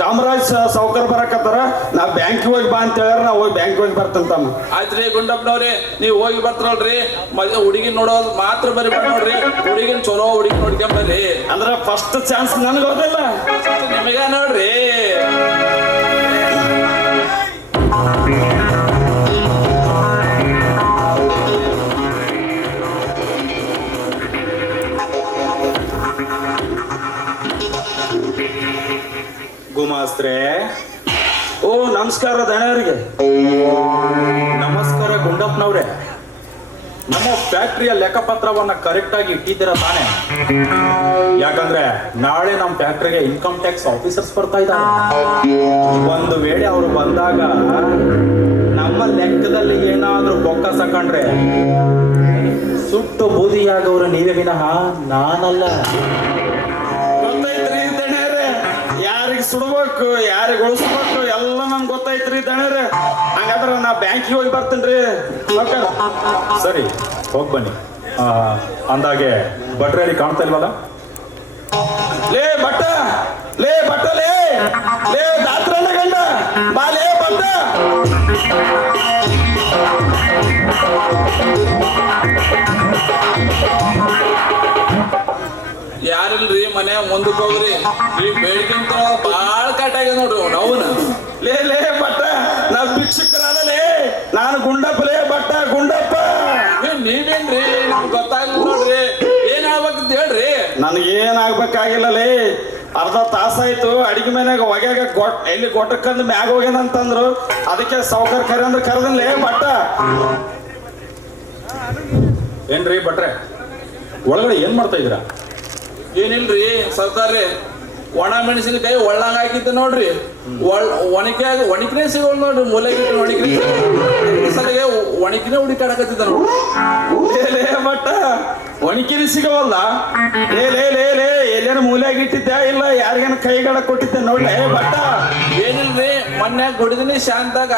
ಕಾಮರಾಜ್ ಸೌಕರ್ ಬರಕತ್ತಾರ, ನಾ ಬ್ಯಾಂಕಿಗೆ ಹೋಗಿ ಬಾ ಅಂತ ಹೇಳ್ಯಾರ. ನಾ ಹೋಗಿ ಬ್ಯಾಂಕಿಗೆ ಹೋಗಿ ಬರ್ತೇನೆ ತಮ್ಮ. ಆಯ್ತ್ರಿ ಗುಂಡಪ್ಪನವ್ರಿ, ನೀವು ಹೋಗಿ ಬರ್ತಾರಲ್ರಿ ಹುಡುಗಿ ನೋಡೋದು ಮಾತ್ರ ಬರಿಬೇಡ ನೋಡ್ರಿ. ಹುಡುಗಿನ ಚಲೋ ಹುಡುಗಿ ನೋಡ್ಕೊಂಡ್ ಬರ್ರಿ. ಅಂದ್ರೆ ಫಸ್ಟ್ ಚಾನ್ಸ್ ನನಗೆ ಹೋದಲ್ಲ ನಿಮಗ ನೋಡ್ರಿ. ಗುಮಾಸ್ತ್ರೆ, ಓ ನಮಸ್ಕಾರ ದಣಿಯವರಿಗೆ. ನಮಸ್ಕಾರ ಗುಂಡಪ್ಪನವ್ರೆ. ನಮ್ಮ ಫ್ಯಾಕ್ಟ್ರಿಯ ಲೆಕ್ಕಪತ್ರವನ್ನ ಕರೆಕ್ಟ್ ಆಗಿ ಇಟ್ಟಿದ್ದೀರಾ ತಾನೆ? ಯಾಕಂದ್ರೆ ನಾಳೆ ನಮ್ಮ ಫ್ಯಾಕ್ಟ್ರಿಗೆ ಇನ್ಕಮ್ ಟ್ಯಾಕ್ಸ್ ಆಫೀಸರ್ಸ್ ಬರ್ತಾ ಇದ್ದಾರೆ. ಒಂದು ವೇಳೆ ಅವರು ಬಂದಾಗ ನಮ್ಮ ಲೆಕ್ಕದಲ್ಲಿ ಏನಾದ್ರೂ ಬೊಕ್ಕಸ ಕಂಡ್ರೆ ಸುಟ್ಟು ಬೂದಿಯಾಗವ್ರು ನೀವೇ ವಿನಃ ನಾನಲ್ಲ. ಗೊತ್ತೈತ್ರಿ ಸುಡ್ಬೇಕು ಯಾರಿಗೆ ಉಳಿಸ್ಬೇಕು ಎಲ್ಲ ನಮ್ಗೆ ಗೊತ್ತೈತ್ರಿ ದಣ್ಯರ. ಹಂಗಾದ್ರೆ ನಾ ಬ್ಯಾಂಕಿಗೆ ಹೋಗಿ ಬರ್ತೇನ್ರಿ. ಸಾವ್ಕಾರ. ಸರಿ ಹೋಗಿ ಬನ್ನಿ. ಅಂದಾಗೆ ಭಟ್ರೇರಿ ಕಾಣ್ತಾ ಇಲ್ವಲ್ಲ? ಲೇ ಬಟ್ಟ ಲೇ ಬಟ್ಟ ಲೇ ಲೇ ದಾತ್ರಣ್ಣ ಗಂಡ ಬಾ ಲೇ ಬಟ್ಟ. ಯಾರಿಲ್ರಿ ಮನೆ ಮುಂದಕ್ಕೆ ಹೋಗ್ರಿ. ಈ ಬೇಡಿಕೆಂತ ಬಾಳ ಕಟ್ಟಾಗ ನೋಡ್ರಿ ಅವನ. ಲೇ ಲೇ ಬಟ್ಟ ನಾ ಭಿಕ್ಷುಕರಾದಲೇ ನಾನು ಗುಂಡಪ್ಪ ಲೇ ಬಟ್ಟ ಗುಂಡಪ್ಪ. ನೀವೇನ್ರಿ ನಮ್ಗೆ ಗೊತ್ತಾಗ್ಲಿಲ್ಲ ನೋಡ್ರಿ. ಏನ್ ಆಗ್ಬೇಕಂತ ಹೇಳ್ರಿ. ನನಗೇನಾಗ್ಬೇಕಾಗಿಲ್ಲ ಲೇ. ಅರ್ಧ ತಾಸಾಯ್ತು ಅಡಿಗೆ ಮನ್ಯಾಗ ಹೊಗ್ಯಾಗ ಎಲ್ಲಿ ಗೊಟ್ಟಕ್ಕಂದು ಮ್ಯಾಗ ಹೋಗ್ಯಾನಂತಂದ್ರು. ಅದಕ್ಕೆ ಸಾವ್ಕಾರ ಕರೆ ಅಂದ್ರೆ ಕರೆದನ್ಲೇ ಬಟ್ಟ. ಏನ್ರಿ ಭಟ್ರೆ ಒಳಗಡೆ ಏನ್ ಮಾಡ್ತಾ ಇದ್ದೀರಾ? ಏನಿಲ್ರಿ ಸರ್ಕಾರ್ರಿ, ಒಣ ಮೆಣಸಿನಕಾಯಿ ಒಳ್ಳಂಗ ಹಾಕಿದ್ದೆ ನೋಡ್ರಿ. ಒಣಕಿನೇ ಸಿಗೋಲ್ ನೋಡ್ರಿ. ಮೂಲೆಗಿಟ್ಟು ಒಣಕಿನೇ ಸಲಿಗೆ ಒಣಕಿನೇ ಹುಡುಕಾಡಕತ್ತಿದ್ದ ನೋಡ್ರಿ. ಲೇ ಬಟ್ಟ ಒಣಕಿನ ಸಿಗವಲ್ಲ. ಲೇ ಲೇ ಲೇ ಲೇ ಎಲ್ಲೇನು ಮೂಲೆಯಾಗ ಇಟ್ಟಿದ್ದೆ ಇಲ್ಲ ಯಾರಿಗೇನು ಕೈಗಡ ಕೊಟ್ಟಿದ್ದೆ ನೋಡ್ಲೇ ಬಟ್ಟ. ಏನಿಲ್ರಿ, ಮೊನ್ನೆ ಗುಡಿದಿನಿ ಶಾಂತಾಗ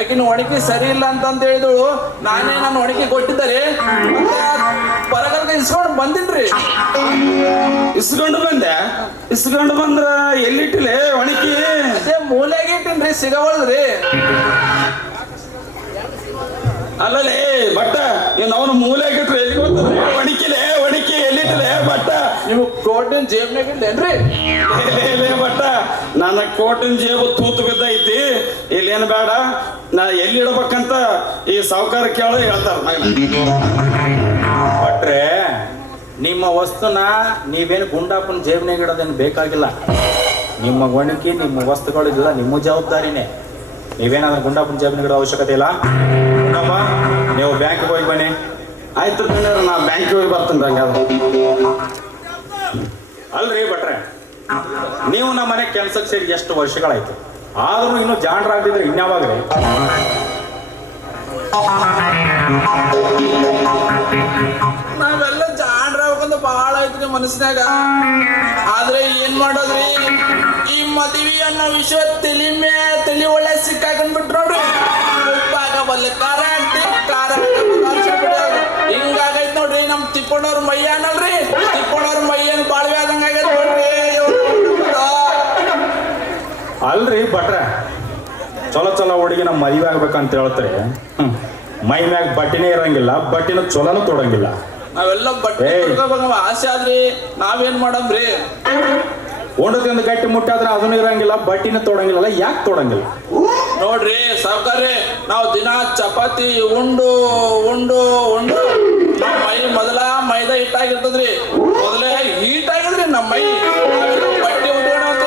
ಆಕಿನ ಒಣಕಿ ಸರಿ ಇಲ್ಲ ಅಂತ ಹೇಳಿದಳು. ನಾನೇ ನಾನು ಒಣಕಿ ಕೊಟ್ಟಿದ್ದಾರೆ ಬರಗಲ್ಗ ಇಸ್ಕೊಂಡು ಬಂದಿನ್ರಿ. ಇಸ್ಕೊಂಡು ಬಂದೆ. ಇಸ್ಕೊಂಡು ಬಂದ್ರ ಎಲ್ಲಿಟ್ಟಿಲೆ ಒಣಕಿ? ಅದೇ ಮೂಲೆಗೆ ಇಟ್ಟಿನ್ರಿ, ಸಿಗವಲ್ರಿ. ಅಲ್ಲಲೇ ಬಟ್ಟ ಇನ್ನು ಅವನು ಮೂಲೆಯಾಗಿಟ್ರೆ ಎಲ್ಲಿ ಗೊತ್ತದ? ಒಣಕಿಲೆ ಒಣಕಿ ಎಲ್ಲಿಟ್ಟಲೆ ಬಟ್ಟ? ನೀವು ಕೋಟಿನ ಜೇಬ್ನಾಗ ಇಲ್ಲೇನ್ರಿ? ಲೇ ಬಟ್ಟ ನನ್ನ ಕೋಟಿನ ಜೇಬು ತೂತು ಬಿದ್ದೈತಿ. ಇಲ್ಲೇನು ಬೇಡ, ನಾ ಎಲ್ಲಿ ಇಡ್ಬೇಕಂತ ಈ ಸಾವ್ಕಾರ ಕೇಳಿ ಹೇಳ್ತಾರ. ಭಟ್ರೆ ನಿಮ್ಮ ವಸ್ತುನ ನೀವೇನು ಗುಂಡಪ್ಪನ ಜೇಬ್ನಾಗ ಇಡೋದೇನು ಬೇಕಾಗಿಲ್ಲ. ನಿಮ್ಮ ಒಣಗಿ ನಿಮ್ಮ ವಸ್ತುಗಳಿಲ್ಲ, ನಿಮ್ಮ ಜವಾಬ್ದಾರಿನೇ. ನೀವೇನಾದ್ರೂ ಗುಂಡಪ್ಪನ ಜೇಬ್ನಾಗ ಇಡೋ ಅವಶ್ಯಕತೆ ಇಲ್ಲ. ಗುಂಡಪ್ಪ ನೀವು ಬ್ಯಾಂಕಿಗೆ ಹೋಗಿ ಬನ್ನಿ. ಆಯ್ತು ನಾ ಬ್ಯಾಂಕಿಗೆ ಹೋಗಿ ಬರ್ತೇನೆ. ಹಂಗಾದ್ರೆ ಅಲ್ರಿ ಭಟ್ರೆ, ನೀವು ನಮ್ಮ ಮನೆ ಕೆಲ್ಸಕ್ಕೆ ಸೇರಿ ಎಷ್ಟು ವರ್ಷಗಳಾಯ್ತು, ಆದ್ರೂ ಇನ್ನು ಜಾಣರಾಗ್ತಿದ್ರೆ ಇನ್ಯಾವಾಗ್ರಿ? ನಾವೆಲ್ಲ ಜಾಣ್ರಾಗಂತ ಬಹಳ ಐತ್ರಿ ಮನಸ್ಸಿನಾಗ. ಆದ್ರೆ ಏನ್ ಮಾಡೋದ್ರಿ, ಈ ಮದುವೆ ಅನ್ನೋ ವಿಷಯ ತಲಿ ಒಳ್ಳೆ ಸಿಕ್ಕಾಕೊಂಡ್ಬಿಟ್ರು ನೋಡ್ರಿ. ಉಪ್ಪಾಗಬಲ್ಲ ಖಾರ ಹಾಕ್ತಿ, ಖಾರ ಹಿಂಗಾಗೈತ್ ನೋಡ್ರಿ. ನಮ್ ತಿಕ್ಕೊಂಡವ್ರ ಮೈಯ ಅನ್ನಲ್ರಿ, ತಿಕ್ಕೊಂಡವ್ರ ಮೈಯನ್ ಬಾಳ್ವೆ ಆದಂಗ ಆಗೈತ್ ನೋಡ್ರಿ. ಅಲ್ರಿ ಭಟ್ರೆ, ಚಲೋ ಚಲೋ ಹುಡುಗಿ ನಮ್ಮ ಮದುವೆ ಆಗ್ಬೇಕಂತ ಹೇಳ್ತಾರೆ. ಮೈ ಮ್ಯಾಗ ಬಟ್ಟಿನೇ ಇರಂಗಿಲ್ಲ, ಬಟ್ಟಿನ ಚೊಲೋನು ತೊಡಂಗಿಲ್ಲ. ನಾವೆಲ್ಲ ಬಟ್ಟೆ ಆಸೆ ಆದ್ರಿ ನಾವೇನ್ ಮಾಡಮ್ರಿ? ಉಂಡದಿಂದ ಗಟ್ಟಿ ಮುಟ್ಟಾದ್ರೆ ಅದನ್ನು ಇರಂಗಿಲ್ಲ, ಬಟ್ಟಿನ ತೊಡಂಗಿಲ್ಲ. ಯಾಕೆ ತೊಡಂಗಿಲ್ಲ ನೋಡ್ರಿ ಸಾವ್ಕಾರ್ರಿ, ನಾವು ದಿನ ಚಪಾತಿ ಉಂಡು ಉಂಡು ಉಂಡು ನಮ್ಮ ಮೈ ಮೊದಲ ಮೈದಾ ಹಿಟ್ಟಾಗಿರ್ತದ್ರಿ. ಮೊದಲೇ ಹೀಟ್ ಆಗಿದ್ರಿ ನಮ್ಮ ಮೈ. ಬಟ್ಟೆ ಉಟ್ಕೋಣ ಅಂತ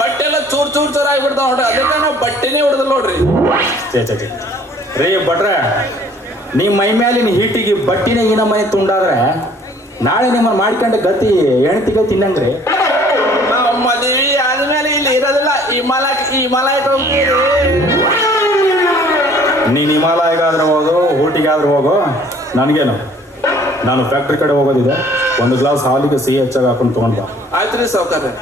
ಬಟ್ಟೆ ಎಲ್ಲ ಚೂರ್ ಚೂರ್ ಚೂರ್ ಆಗಿಬಿಡ್ತಾವ ನೋಡ್ರಿ. ಅದಕ್ಕೆ ನಾವು ಬಟ್ಟೆನೇ ಹೊಡೆದ್ ನೋಡ್ರಿ. ರೀ ಭಟ್ರೆ, ನಿಮ್ಮ ಮೈ ಮ್ಯಾಲಿನ ಹೀಟಿಗೆ ಬಟ್ಟಿನ ಈ ಮನೆ ತುಂಡಾದ್ರೆ ನಾಳೆ ನಿಮ್ಮನ್ನ ಮಾಡ್ಕೊಂಡ ಗತಿ ಹೆಣ್ತಿ ಗತಿ ತಿನ್ನಂಗ್ರಿ. ನಾವು ಮದುವೆ ಆದ್ಮೇಲೆ ಇಲ್ಲಿ ಇರೋದಿಲ್ಲ, ಹಿಮಾಲಯಕ್ಕೆ ಹೋಗ್ತೀವಿ. ನೀನು ಹಿಮಾಲಯಗಾದ್ರೆ ಹೋಗು, ಊಟಿಗಾದ್ರೆ ಹೋಗು, ನನಗೇನು. ನಾನು ಫ್ಯಾಕ್ಟ್ರಿ ಕಡೆ ಹೋಗೋದಿದೆ. ಒಂದು ಗ್ಲಾಸ್ ಹಾಲಿಗೆ ಸಿಹಿ ಹೆಚ್ಚಾಗಿ ಹಾಕೊಂಡು ತೊಗೊಂಡ್ ಬಾ. ಆಯ್ತ್ರಿ ಸಾವ್ಕಾರ್ರೆ.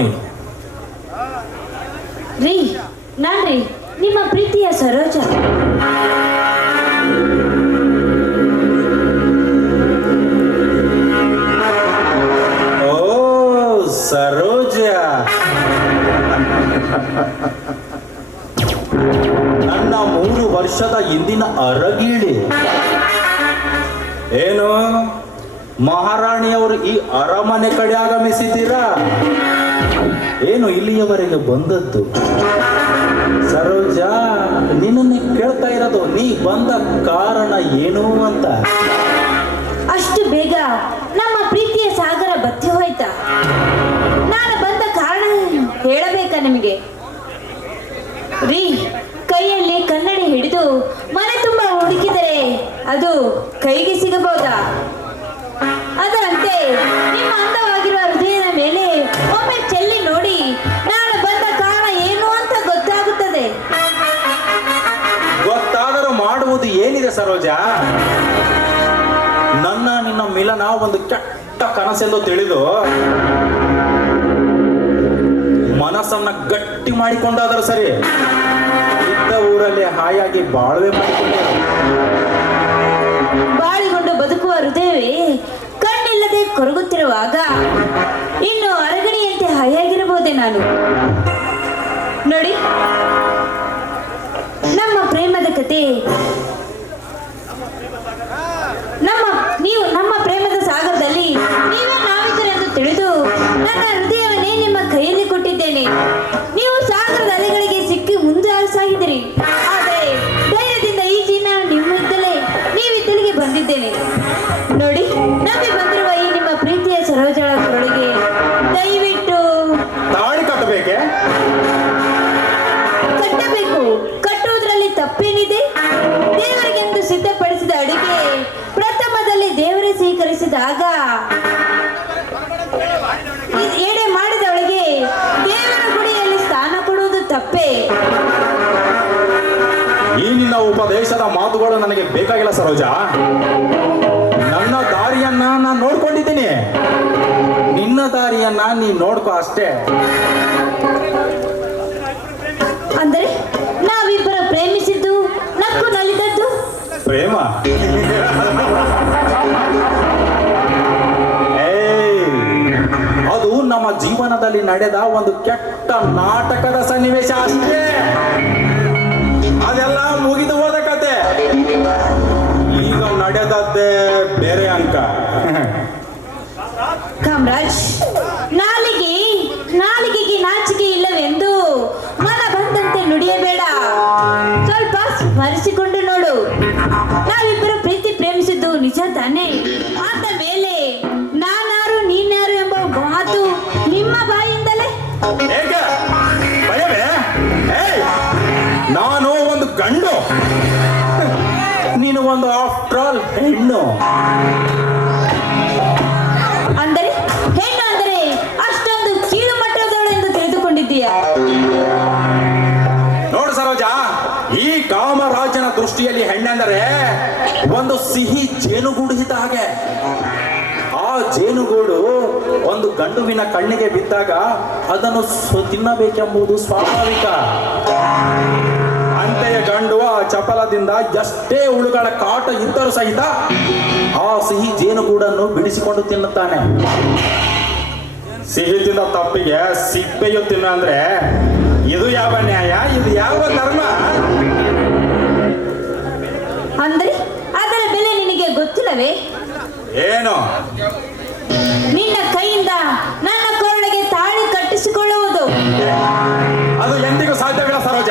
ನೀನು? ರೀ ನಾನ್ರಿ ನಿಮ್ಮ ಪ್ರೀತಿಯ ಸರೋಜ. ಓ ಸರೋಜ, ನನ್ನ 3 ವರ್ಷದ ಹಿಂದಿನ ಅರಗೀಳಿ. ಏನು ಮಹಾರಾಣಿಯವರು ಈ ಅರಮನೆ ಕಡೆ ಆಗಮಿಸಿದ್ದೀರಾ? ಏನು ಇಲ್ಲಿಯವರೆಗೆ ಬಂದದ್ದು? ಸರೋಜ, ನಿನ್ನನ್ನು ಕೇಳ್ತಾ ಇರೋದು ನೀ ಬಂದ ಕಾರಣ ಏನು ಅಂತ. ಅಷ್ಟು ಬೇಗ ನಮ್ಮ ಪ್ರೀತಿಯ ಸಾಗರ ಬತ್ತಿ ಹೋಯ್ತಾ? ನಾನು ಬಂದ ಕಾರಣ ಹೇಳಬೇಕಾ ನಿಮಗೆ? ರೀ, ಕೈಯಲ್ಲಿ ಕನ್ನಡಿ ಹಿಡಿದು ಮನೆ ತುಂಬ ಹುಡುಕಿದರೆ ಅದು ಕೈಗೆ ಸಿಗಬಹುದಾ? ಅದರಂತೆ ನಿಮ್ಮ ಅಂದವಾಗಿರುವ ಹೃದಯದ ಮೇಲೆ ಒಮ್ಮೆ ಚೆಲ್ಲಿ ನೋಡಿ, ನಾನು ಬಂದ ಕಾರಣ ಏನು ಅಂತ ಗೊತ್ತಾಗುತ್ತದೆ. ಗೊತ್ತಾದರೂ ಮಾಡುವುದು ಏನಿದೆ ಸರೋಜ? ನಿನ್ನ ಮಿಲನ ಒಂದು ಕೆಟ್ಟ ಕನಸೆಂದು ತಿಳಿದು ಮನಸ್ಸನ್ನ ಗಟ್ಟಿ ಮಾಡಿಕೊಂಡಾದರೂ ಸರಿ, ಇದ್ದ ಊರಲ್ಲಿ ಹಾಯಾಗಿ ಬಾಳ್ವೆ ಮಾಡಿಕೊಂಡೆ. ಬಾಳಿಕೊಂಡು ಬದುಕುವ ಹೃದಯವೇ ಕಣ್ಣಿಲ್ಲದೆ ಕೊರಗುತ್ತಿರುವಾಗ ಇನ್ನು ಅರಗಣಿಯಂತೆ ಹಾಯಾಗಿರಬಹುದೇ ನಾನು? ನೋಡಿ, ನಮ್ಮ ಪ್ರೇಮದ ಕತೆ, ನಮ್ಮ ಪ್ರೇಮದ ಸಾಗರದಲ್ಲಿ ನೀವೇ ನಾವಿದ್ದರೆಂದು ತಿಳಿದು ನನ್ನ ಹೃದಯವನ್ನೇ ನಿಮ್ಮ ಕೈಯಲ್ಲಿ ಕೊಟ್ಟಿದ್ದೇನೆ. ನೀವು ಸಾಗರದ ಅಲೆಗಳಿಗೆ ಸಿಕ್ಕಿ ಮುಂದೆ ಸಾಗಿದಿರಿ. ಆದರೆ ಧೈರ್ಯದಿಂದ ಈ ಜೀವನ ನೀವಿದ್ದಲಿಗೆ ಬಂದಿದ್ದೇನೆ. ನೋಡಿ, ನಂಬಿ ಬಂದಿರುವ ಈ ನಿಮ್ಮ ಪ್ರೀತಿಯ ಸರೋಜಳ ಕೊರಳಿಗೆ ದಯವಿಟ್ಟು ತಾಳಿ ಕಟ್ಟಬೇಕೆ? ಕಟ್ಟಬೇಕು. ಕಟ್ಟುವುದರಲ್ಲಿ ತಪ್ಪೇನಿದೆ? ದೇವರಿಗೆಂದು ಸಿದ್ಧಪಡಿಸಿದ ಅಡುಗೆ ಪ್ರಥಮದಲ್ಲಿ ದೇವರೇ ಸ್ವೀಕರಿಸಿದಾಗ ಎಡೆ ಮಾಡಿದವಳಿಗೆ ದೇವರ ಗುಡಿಯಲ್ಲಿ ಸ್ಥಾನ ಕೊಡುವುದು ತಪ್ಪೇ? ಈ ನಿನ್ನ ಉಪದೇಶದ ಮಾತುಗಳು ನನಗೆ ಬೇಕಾಗಿಲ್ಲ ಸರೋಜ. ನನ್ನ ದಾರಿಯನ್ನ ನಾನು ನೋಡ್ಕೊಂಡಿದ್ದೀನಿ, ನಿನ್ನ ದಾರಿಯನ್ನ ನೀ ನೋಡ್ಕೋ ಅಷ್ಟೇ. ಅಂದರೆ ನಾವಿಬ್ಬರ ಪ್ರೇಮಿಸಿದ್ದು, ನಕ್ಕು ನಲಿದದ್ದು ಪ್ರೇಮ? ಅದು ನಮ್ಮ ಜೀವನದಲ್ಲಿ ನಡೆದ ಒಂದು ಕೆಟ್ಟ ನಾಟಕದ ಸನ್ನಿವೇಶ ಅಷ್ಟೇ. ಅದೆಲ್ಲ ಮುಗಿದು ಹೋದ ಕತೆ. ಈಗ ನಡೆದದ್ದೇ ಬೇರೆ ಅಂಕ. ಕಾಮರಾಜ್, ನಾಲಿಗೆಗೆ ನಾಚಿಕೆ ಇಲ್ಲವೆಂದು ಮನ ಬಂದಂತೆ ನುಡಿಯಬೇಡ. ಸ್ವಲ್ಪ ಸ್ಮರಿಸಿಕೊಂಡು ನೋಡು. ನಾವಿಬ್ಬರು ಪ್ರೇಮಿಸಿದ್ದು ನಿಜ ತಾನೇ? ಆದ ಮೇಲೆ ನಾನಾರು ನೀನ್ಯಾರು ಎಂಬ ಮಾತು ನಿಮ್ಮ ಬಾಯಿಂದಲೇ? ಏಕೆ ಭಯವೇ? ನಾನು ಒಂದು ಗಂಡು, ನೀನು ಒಂದು ಆಫ್ಟರ್ ಆಲ್ ಹೆಣ್ಣು. ಅಂದರೆ ಹೆಣ್ಣು ಅಂದರೆ ಅಷ್ಟೊಂದು ಕೀಳು ಮಟ್ಟದವಳೆಂದು ತಿಳಿದುಕೊಂಡಿದ್ದೀಯಾ? ನೋಡು ಸರೋಜ, ಈ ಕಾಮರಾಜನ ದೃಷ್ಟಿಯಲ್ಲಿ ಹೆಣ್ಣೆಂದರೆ ಒಂದು ಸಿಹಿ ಜೇನುಗೂಡು ಇದ್ದ ಹಾಗೆ. ಆ ಜೇನುಗೂಡು ಒಂದು ಗಂಡುವಿನ ಕಣ್ಣಿಗೆ ಬಿದ್ದಾಗ ಅದನ್ನು ತಿನ್ನಬೇಕೆಂಬುದು ಸ್ವಾಭಾವಿಕ. ಅಂತೆಯೇ ಗಂಡು ಆ ಚಪಲದಿಂದ ಎಷ್ಟೇ ಹುಳುಗಳ ಕಾಟ ಇದ್ದರೂ ಸಹಿತ ಆ ಸಿಹಿ ಜೇನುಗೂಡನ್ನು ಬಿಡಿಸಿಕೊಂಡು ತಿನ್ನುತ್ತಾನೆ. ಸಿಹಿ ತಿಂದ ತಪ್ಪಿಗೆ ಸಿಪ್ಪೆಯು ತಿನ್ನ ಅಂದ್ರೆ ಇದು ಯಾವ ನ್ಯಾಯ? ಇದು ಯಾವ ಧರ್ಮ? ಅಂದರೆ ಅದರ ಬೆಲೆ ನಿನಗೆ ಗೊತ್ತಿಲ್ಲವೇ? ಏನು? ನಿನ್ನ ಕೈಯಿಂದ ನನ್ನ ಕೊರಳಿಗೆ ತಾಳಿ ಕಟ್ಟಿಸಿಕೊಳ್ಳುವುದು. ಅದು ಎಂದಿಗೂ ಸಾಧ್ಯವಿಲ್ಲ ಸರೋಜ.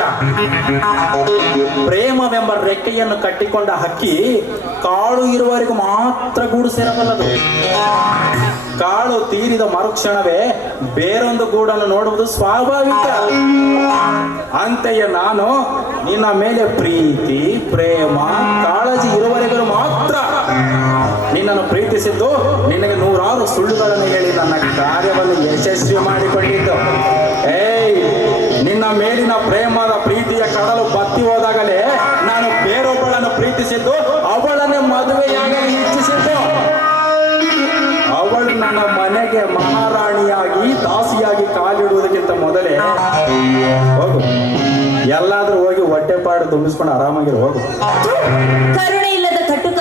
ಪ್ರೇಮವೆಂಬ ರೆಕ್ಕೆಯನ್ನು ಕಟ್ಟಿಕೊಂಡ ಹಕ್ಕಿ ಕಾಳು ಇರುವವರೆಗೂ ಮಾತ್ರ ಗೂಡು ಸೇರಬಲ್ಲದು. ಕಾಳು ತೀರಿದ ಮರುಕ್ಷಣವೇ ಬೇರೊಂದು ಗೂಡನ್ನು ನೋಡುವುದು ಸ್ವಾಭಾವಿಕ. ಅಂತೆಯೇ ನಾನು ನಿನ್ನ ಮೇಲೆ ಪ್ರೀತಿ, ಪ್ರೇಮ, ಕಾಳಜಿ ಇರುವವರೆಗೂ ಮಾತ್ರ ನಿನ್ನನ್ನು ಪ್ರೀತಿಸಿದ್ದು, ನಿನಗೆ 100 ಸುಳ್ಳುಗಳನ್ನು ಹೇಳಿ ನನ್ನ ಕಾರ್ಯವನ್ನು ಯಶಸ್ವಿ ಮಾಡಿಕೊಂಡಿದ್ದು. ನಿನ್ನ ಮೇಲಿನ ಪ್ರೇಮದ ಪ್ರೀತಿಯ ಕಡಲು ಬತ್ತಿ ಹೋದಾಗಲೇ ನಾನು ಬೇರೊಬ್ಬಳನ್ನು ಪ್ರೀತಿಸಿದ್ದು, ಅವಳನ್ನೇ ಮದುವೆಯಾಗಲು ಇಚ್ಛಿಸಿದ್ದು. ಅವಳು ನನ್ನ ಮನೆಗೆ ಮಹಾರಾಣಿಯಾಗಿ ದಾಸಿಯಾಗಿ ಕಾಲಿಡುವುದಕ್ಕಿಂತ ಮೊದಲೇ ಹೋಗು, ಎಲ್ಲಾದ್ರೂ ಹೋಗಿ ಹೊಟ್ಟೆಪಾಡು ತುಂಬಿಸ್ಕೊಂಡು ಆರಾಮಾಗಿರು, ಹೋಗು. ಕರುಣೆ ಇಲ್ಲದ ಕಟುಕ.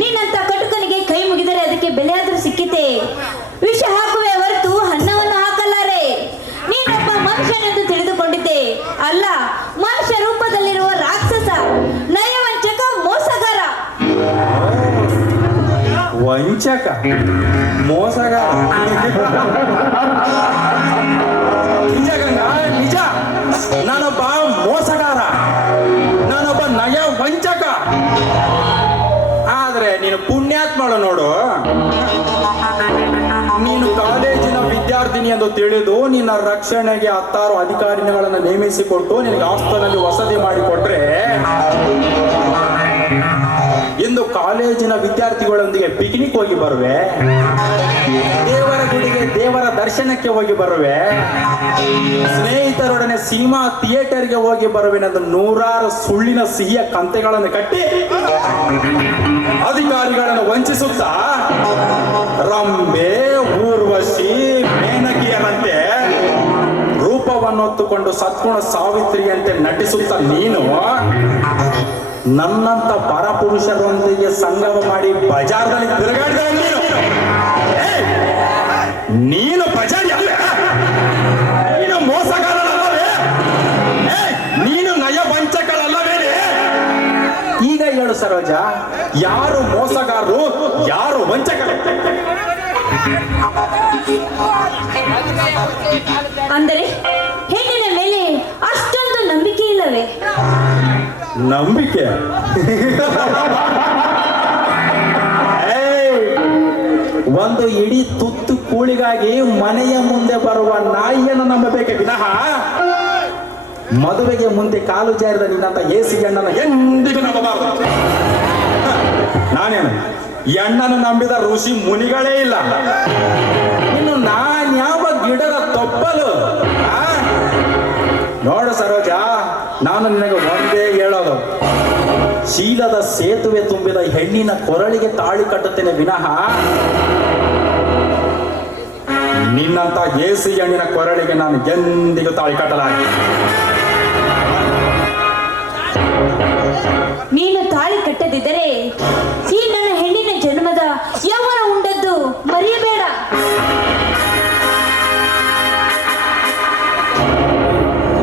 ನೀನಂತ ಕಟುಕನಿಗೆ ಕೈ ಮುಗಿದರೆ ಅದಕ್ಕೆ ಬೆಲೆಯಾದ್ರೂ ಸಿಕ್ಕಿತೆ. ವಿಷ ಹಾಕುವೆ ಹೊರತು ಅನ್ನವನ್ನು ಹಾಕಲಾರೆ. ನೀನೊಬ್ಬ ಮನುಷ್ಯನೆಂದು ತಿಳಿದುಕೊಂಡಿದ್ದೆ, ಅಲ್ಲ, ಮನುಷ್ಯ ರೂಪದಲ್ಲಿರುವ ರಾಕ್ಷಸ, ನಯವಂಚಕ, ಮೋಸಗಾರ. ವಂಚಕ, ಮೋಸಗಾರ. ನಿಜ ಗಂಗಾ, ನಿಜ. ನಾನೊಬ್ಬ ಮೋಸಗಾರ, ನಾನೊಬ್ಬ ನಯ ವಂಚಕ. ಆದ್ರೆ ನೀನು ಪುಣ್ಯಾತ್ಮಳು ನೋಡು. ನೀನು ಕಾಲೇಜಿನ ವಿದ್ಯಾರ್ಥಿನಿ ಎಂದು ತಿಳಿದು ನಿನ್ನ ರಕ್ಷಣೆಗೆ 10 ಅಧಿಕಾರಿಗಳನ್ನು ನೇಮಿಸಿಕೊಟ್ಟು ನಿನಗೆ ಹಾಸ್ಟೆಲ್ನಲ್ಲಿ ವಸತಿ ಮಾಡಿಕೊಟ್ರೆ, ಇಂದು ಕಾಲೇಜಿನ ವಿದ್ಯಾರ್ಥಿಗಳೊಂದಿಗೆ ಪಿಕ್ನಿಕ್ ಹೋಗಿ ಬರುವೆ, ದೇವರ ಗುಡಿಗೆ ದೇವರ ದರ್ಶನಕ್ಕೆ ಹೋಗಿ ಬರುವೆ, ಸ್ನೇಹಿತರೊಡನೆ ಸಿನಿಮಾ ಥಿಯೇಟರ್ಗೆ ಹೋಗಿ ಬರುವೆನೆಂದು 100 ಸುಳ್ಳಿನ ಸಿಹಿಯ ಕಂತೆಗಳನ್ನು ಕಟ್ಟಿ ಅಧಿಕಾರಿಗಳನ್ನು ವಂಚಿಸುತ್ತಾ ರಂಬೆ, ಊರ್ವಶಿ, ಮೇನಕಿಯರಂತೆ ರೂಪವನ್ನೊತ್ತುಕೊಂಡು ಸದ್ಗುಣ ಸಾವಿತ್ರಿಯಂತೆ ನಟಿಸುತ್ತ ನೀನು ನನ್ನಂತ ಪರಪುರುಷರೊಂದಿಗೆ ಸಂಗಮ ಮಾಡಿ ಬಜಾರ್ದಲ್ಲಿ ತಿರುಗಾಡಿದ ನೀನು ಬಜಾರಿ ಅಲ್ಲ, ನೀನು ಮೋಸಗಾರನಲ್ಲವೇ, ನೀನು ನಯ ವಂಚಕರಲ್ಲವೇನೆ. ಈಗ ಹೇಳು ಸರೋಜ, ಯಾರು ಮೋಸಗಾರರು, ಯಾರು ವಂಚಕರು? ಅಂದರೆ ಹೆಣ್ಣಿನ ಮೇಲೆ ಅಷ್ಟೊಂದು ನಂಬಿಕೆ ಇಲ್ಲವೇ? ನಂಬಿಕೆ? ಒಂದು ಇಡೀ ತುತ್ತು ಕೂಳಿಗಾಗಿ ಮನೆಯ ಮುಂದೆ ಬರುವ ನಾಯಿಯನ್ನು ನಂಬಬೇಕೆ ವಿನಃ ಮದುವೆಗೆ ಮುಂದೆ ಕಾಲು ಜಾರಿದ ನಿನ್ನಂತ ಏಸಿ ಅಣ್ಣನ ಎಂದಿಗೂ ನಂಬಬಾರದು. ನಾನೇನು ಎಣ್ಣನ್ನು ನಂಬಿದ ಋಷಿ ಮುನಿಗಳೇ ಇಲ್ಲ. ಇನ್ನು ನಾನ್ಯಾವ ಗಿಡದ ತೊಪ್ಪಲು? ನೋಡು ಸರೋಜ, ನಾನು ನಿನಗೆ ಒಂದೇ ಹೇಳೋದು, ಶೀಲದ ಸೇತುವೆ ತುಂಬಿದ ಹೆಣ್ಣಿನ ಕೊರಳಿಗೆ ತಾಳಿ ಕಟ್ಟುತ್ತೇನೆ ವಿನಃ ನಿನ್ನಂತ ಏಸಿ ಹೆಣ್ಣಿನ ಕೊರಳಿಗೆ ನಾನು ಎಂದಿಗೂ ತಾಳಿ ಕಟ್ಟಲಾರೆ. ನೀನು ತಾಳಿ ಕಟ್ಟದಿದ್ದರೆ ಈ ನನ್ನ ಹೆಣ್ಣಿನ ಜನ್ಮದ ಯೌವನ ಉಂಡದ್ದು ಮರೆಯಬೇಡ.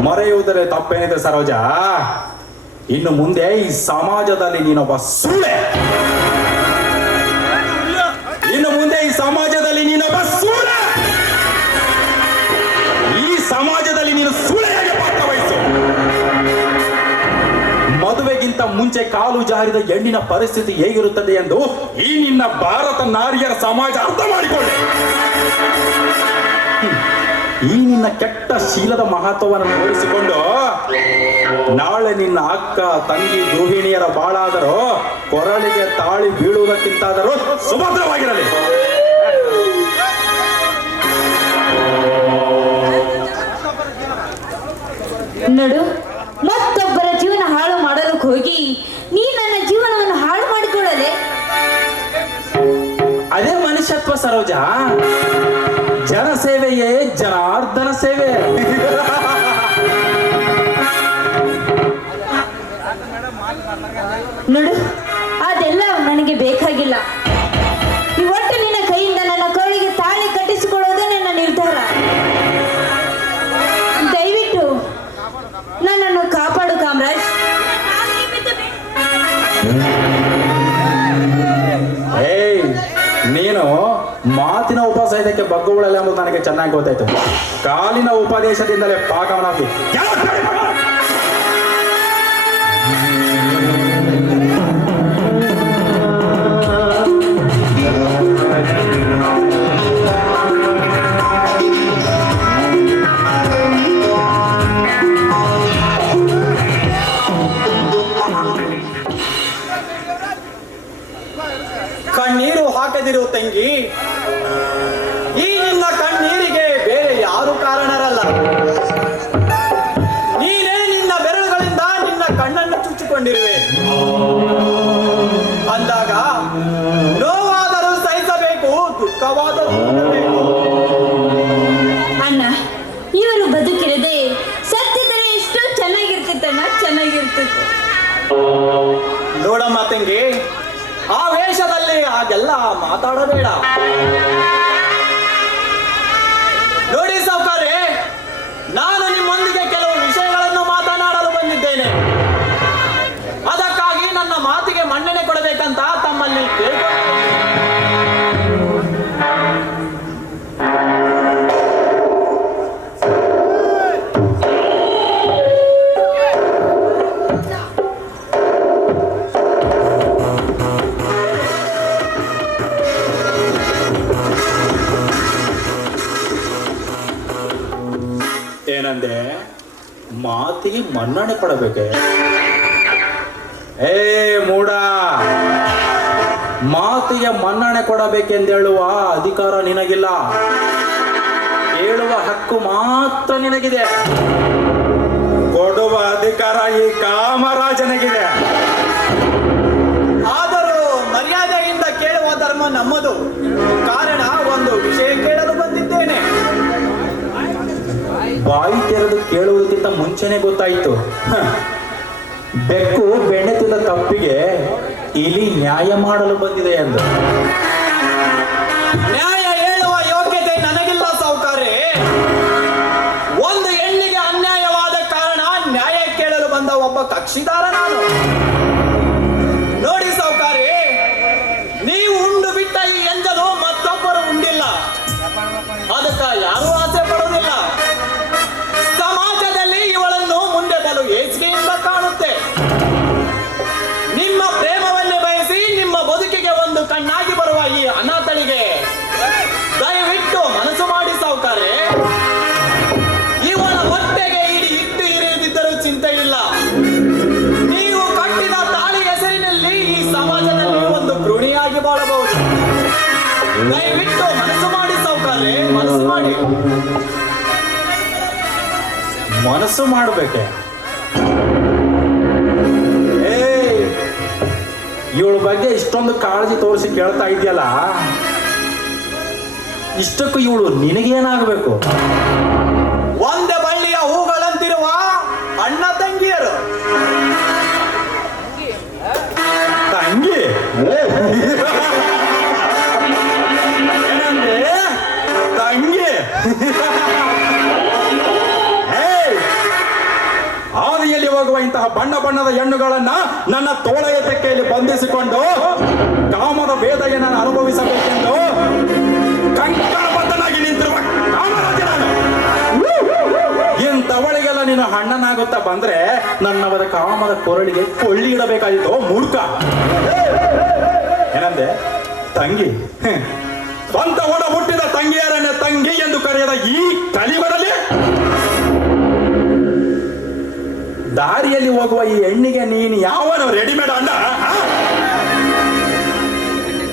ಮರೆಯುವುದರೆ ತಪ್ಪೇನಿದೆ ಸರೋಜ? ಇನ್ನು ಮುಂದೆ ಈ ಸಮಾಜದಲ್ಲಿ ನೀನೊಬ್ಬ ಸೂಳೆ. ಇನ್ನು ಮುಂದೆ ಈ ಸಮಾಜದಲ್ಲಿ ನೀನೊಬ್ಬ ಸೂಳೆ. ಈ ಸಮಾಜದಲ್ಲಿ ನೀನು ಸೂಳೆಯಾಗಿ ಪಾತ್ರ ವಹಿಸು. ಮದುವೆಗಿಂತ ಮುಂಚೆ ಕಾಲು ಜಾರಿದ ಹೆಣ್ಣಿನ ಪರಿಸ್ಥಿತಿ ಹೇಗಿರುತ್ತದೆ ಎಂದು ಈ ನಿನ್ನ ಭಾರತ ನಾರಿಯರ ಸಮಾಜ ಅರ್ಥ ಮಾಡಿಕೊಳ್ಳಿ. ಈ ನಿನ್ನ ಕೆಟ್ಟ ಶೀಲದ ಮಹತ್ವವನ್ನು ತೋರಿಸಿಕೊಂಡು ನಾಳೆ ನಿನ್ನ ಅಕ್ಕ, ತಂಗಿ, ಗೃಹಿಣಿಯರ ಬಾಳಾದರೂ ಕೊರಳಿಗೆ ತಾಳಿ ಬೀಳುವುದಕ್ಕಿಂತಾದರೂ ಸುಭದ್ರವಾಗಿರಲಿ. ನೋಡು, ಮತ್ತೊಬ್ಬರ ಜೀವನ ಹಾಳು ಮಾಡಲು ಹೋಗಿ ನೀ ನನ್ನ ಜೀವನವನ್ನು ಹಾಳು ಮಾಡಿಕೊಳ್ಳಲೆ? ಅದೇ ಮನುಷ್ಯತ್ವ ಸರೋಜ. ಜನಸೇವೆಯೇ ಜನಾರ್ದನ ಸೇವೆ. ನೋಡು, ಅದೆಲ್ಲ ನನಗೆ ಬೇಕಾಗಿಲ್ಲ. ಇವತ್ತು ನಿನ್ನ ಕೈಯಿಂದ ನನ್ನ ಕರುಳಿಗೆ ತಾಳಿ ಕಟ್ಟಿಸಿಕೊಳ್ಳೋದೇ ನನ್ನ ನಿರ್ಧಾರ. ದಯವಿಟ್ಟು ನನ್ನನ್ನು ಕಾಪಾಡು ಕಾಮರಾಜ್. ನೀನು ಮಾತಿನ ಉಪದೇಶಕ್ಕೆ ಬಗ್ಗುವುಳಲ್ಲ ಎಂಬುದು ನನಗೆ ಚೆನ್ನಾಗಿ ಗೊತ್ತಾಯ್ತು. ಕಾಲಿನ ಉಪದೇಶದಿಂದಲೇ ಪಾಕವನಾಗಿ ಕಣ್ಣೀರು ಹಾಕದಿರು ತಂಗಿ. ಈ ನಿನ್ನ ಕಣ್ಣೀರಿಗೆ ಬೇರೆ ಯಾರು ಕಾರಣರಲ್ಲ. ನೀನೇ ನಿನ್ನ ಬೆರಳುಗಳಿಂದ ನಿನ್ನ ಕಣ್ಣನ್ನು ಚುಚ್ಚಿಕೊಂಡಿರುವೆ. ಅಂದಾಗ ನೋವಾದರೂ ಸಹಿಸಬೇಕು. ನೋಡಮ್ಮ ತಂಗಿ, ಆ ವೇಷದಲ್ಲಿ ಹಾಗೆಲ್ಲ ಮಾತಾಡಬೇಡ. ನೋಡಿ ಸಾವುಕಾರೆ, ನಾನು ನಿಮ್ಮೊಂದಿಗೆ ಕೆಲವು ವಿಷಯಗಳನ್ನು ಮಾತನಾಡಲು ಬಂದಿದ್ದೇನೆ. ಅದಕ್ಕಾಗಿ ನನ್ನ ಮಾತಿಗೆ ಮನ್ನಣೆ ಕೊಡಬೇಕಂತ ತಮ್ಮಲ್ಲಿ ಕೇಳ್ಕೊಳ್ತಾ ಏನಂದೆ? ಮಾತಿಗೆ ಮನ್ನಣೆ ಕೊಡಬೇಕೆ? ಏ ಮೂಡ, ಮಾತಿಗೆ ಮನ್ನಣೆ ಕೊಡಬೇಕೆಂದೇಳುವ ಅಧಿಕಾರ ನಿನಗಿಲ್ಲ. ಹೇಳುವ ಹಕ್ಕು ಮಾತ್ರ ನಿನಗಿದೆ. ಕೊಡುವ ಅಧಿಕಾರ ಈ ಕಾಮರಾಜನಿಗಿದೆ. ಆದರೂ ಮರ್ಯಾದೆಯಿಂದ ಕೇಳುವ ಧರ್ಮ ನಮ್ಮದು. ಕಾರಣ ಒಂದು ವಿಷಯ ಕೇಳಲು ಬಂದಿದ್ದೇನೆ. ಬಾಯಿ ತೆರೆದು ಕೇಳುವುದಕ್ಕಿಂತ ಮುಂಚೆನೆ ಗೊತ್ತಾಯಿತು. ಬೆಕ್ಕು ಬೆಣ್ಣೆ ತಿಂದ ತಪ್ಪಿಗೆ ಇಲಿ ನ್ಯಾಯ ಮಾಡಲು ಬಂದಿದೆ ಎಂದು. ನ್ಯಾಯ ಹೇಳುವ ಯೋಗ್ಯತೆ ನನಗಿಲ್ಲ ಸಾವುಕಾರೆ. ಒಂದು ಹೆಣ್ಣಿಗೆ ಅನ್ಯಾಯವಾದ ಕಾರಣ ನ್ಯಾಯ ಕೇಳಲು ಬಂದ ಒಬ್ಬ ಕಕ್ಷಿದಾರ ನಾನು. ನೋಡಿ ಸಾವುಕಾರೆ, ನೀವು ಉಂಡು ಬಿಟ್ಟ ಈ ಎಂಜಲು ಮತ್ತೊಬ್ಬರು ಉಂಡಿಲ್ಲ. ಅದಕ್ಕ ಯಾರೂ ಆಸೆ ಪಡುವುದಿಲ್ಲ. ಸಮಾಜದಲ್ಲಿ ಇವಳನ್ನು ಮುಂದೆ ಬಲು ಏಸಿಗೆಯಿಂದ ಕಾಣುತ್ತೆ. ನಿಮ್ಮ ಪ್ರೇಮವನ್ನೇ ಬಯಸಿ ನಿಮ್ಮ ಬದುಕಿಗೆ ಒಂದು ಕಣ್ಣಾಗಿ ಬರುವ ಈ ಅನಾಥಳಿಗೆ ದಯವಿಟ್ಟು ಮನಸ್ಸು ಮಾಡಿ ಸಾವುಕಾರೆ. ಇವಳ ಹೊಟ್ಟೆಗೆ ಇಡಿ ಇಟ್ಟು ಇರಿಯದಿದ್ದರೂ ಚಿಂತೆ ಇಲ್ಲ. ನೀವು ಕಟ್ಟಿದ ತಾಳಿ ಹೆಸರಿನಲ್ಲಿ ಈ ಸಮಾಜದಲ್ಲಿ ಒಂದು ಗೃಣಿಯಾಗಿ ಬಾಳಬಹುದು. ದಯವಿಟ್ಟು ಮನಸ್ಸು ಮಾಡಿ ಸಾವುಕಾರೆ, ಮನಸ್ಸು ಮಾಡಿ. ಮನಸ್ಸು ಮಾಡಬೇಕೆ? ಇವಳ ಬಗ್ಗೆ ಇಷ್ಟೊಂದು ಕಾಳಜಿ ತೋರಿಸಿ ಕೇಳ್ತಾ ಇದೆಯಲ್ಲ, ಇಷ್ಟಕ್ಕೂ ಇವಳು ನಿನಗೇನಾಗಬೇಕು? ಒಂದೇ ಬಳ್ಳಿಯ ಹೂಗಳಂತಿರುವ ಅಣ್ಣ ತಂಗಿಯರು. ತಂಗಿ ಏನಂದ್ರೆ? ತಂಗಿ ಆದಿಯಲ್ಲಿ ಹೋಗುವ ಇಂತಹ ಬಣ್ಣ ಬಣ್ಣದ ಹೆಣ್ಣುಗಳನ್ನ ನನ್ನ ತೋಳೆಯ ತೆಕ್ಕೆಯಲ್ಲಿ ಬಂಧಿಸಿಕೊಂಡು ಕಾಮದ ವೇದನೆಯನ್ನು ಅನುಭವಿಸಬೇಕೆಂದು ಕಂಕಣಬದ್ಧನಾಗಿ ನಿಂತಿರುವ ಕಾಮರಾಜ ನಾನು. ಇಂಥವಳಿಗೆಲ್ಲ ನೀನು ಹಣ್ಣನಾಗುತ್ತಾ ಬಂದ್ರೆ ನನ್ನವರ ಕಾಮದ ಕೊರಳಿಗೆ ಕೊಳ್ಳಿ ಇಡಬೇಕಾಗಿತ್ತು ಮೂರ್ಖ. ಏನಂದೆ? ತಂಗಿ. ಸ್ವಂತ ಒಡ ಹುಟ್ಟಿದ ತಂಗಿಯರನ್ನೇ ತಂಗಿ ಎಂದು ಕರೆಯದ ಈ ಕಲಿಯುಗದಲ್ಲಿ ದಾರಿಯಲ್ಲಿ ಹೋಗುವ ಈ ಹೆಣ್ಣಿಗೆ ನೀನು ಯಾವನು ರೆಡಿಮೇಡ್ ಅಣ್ಣ?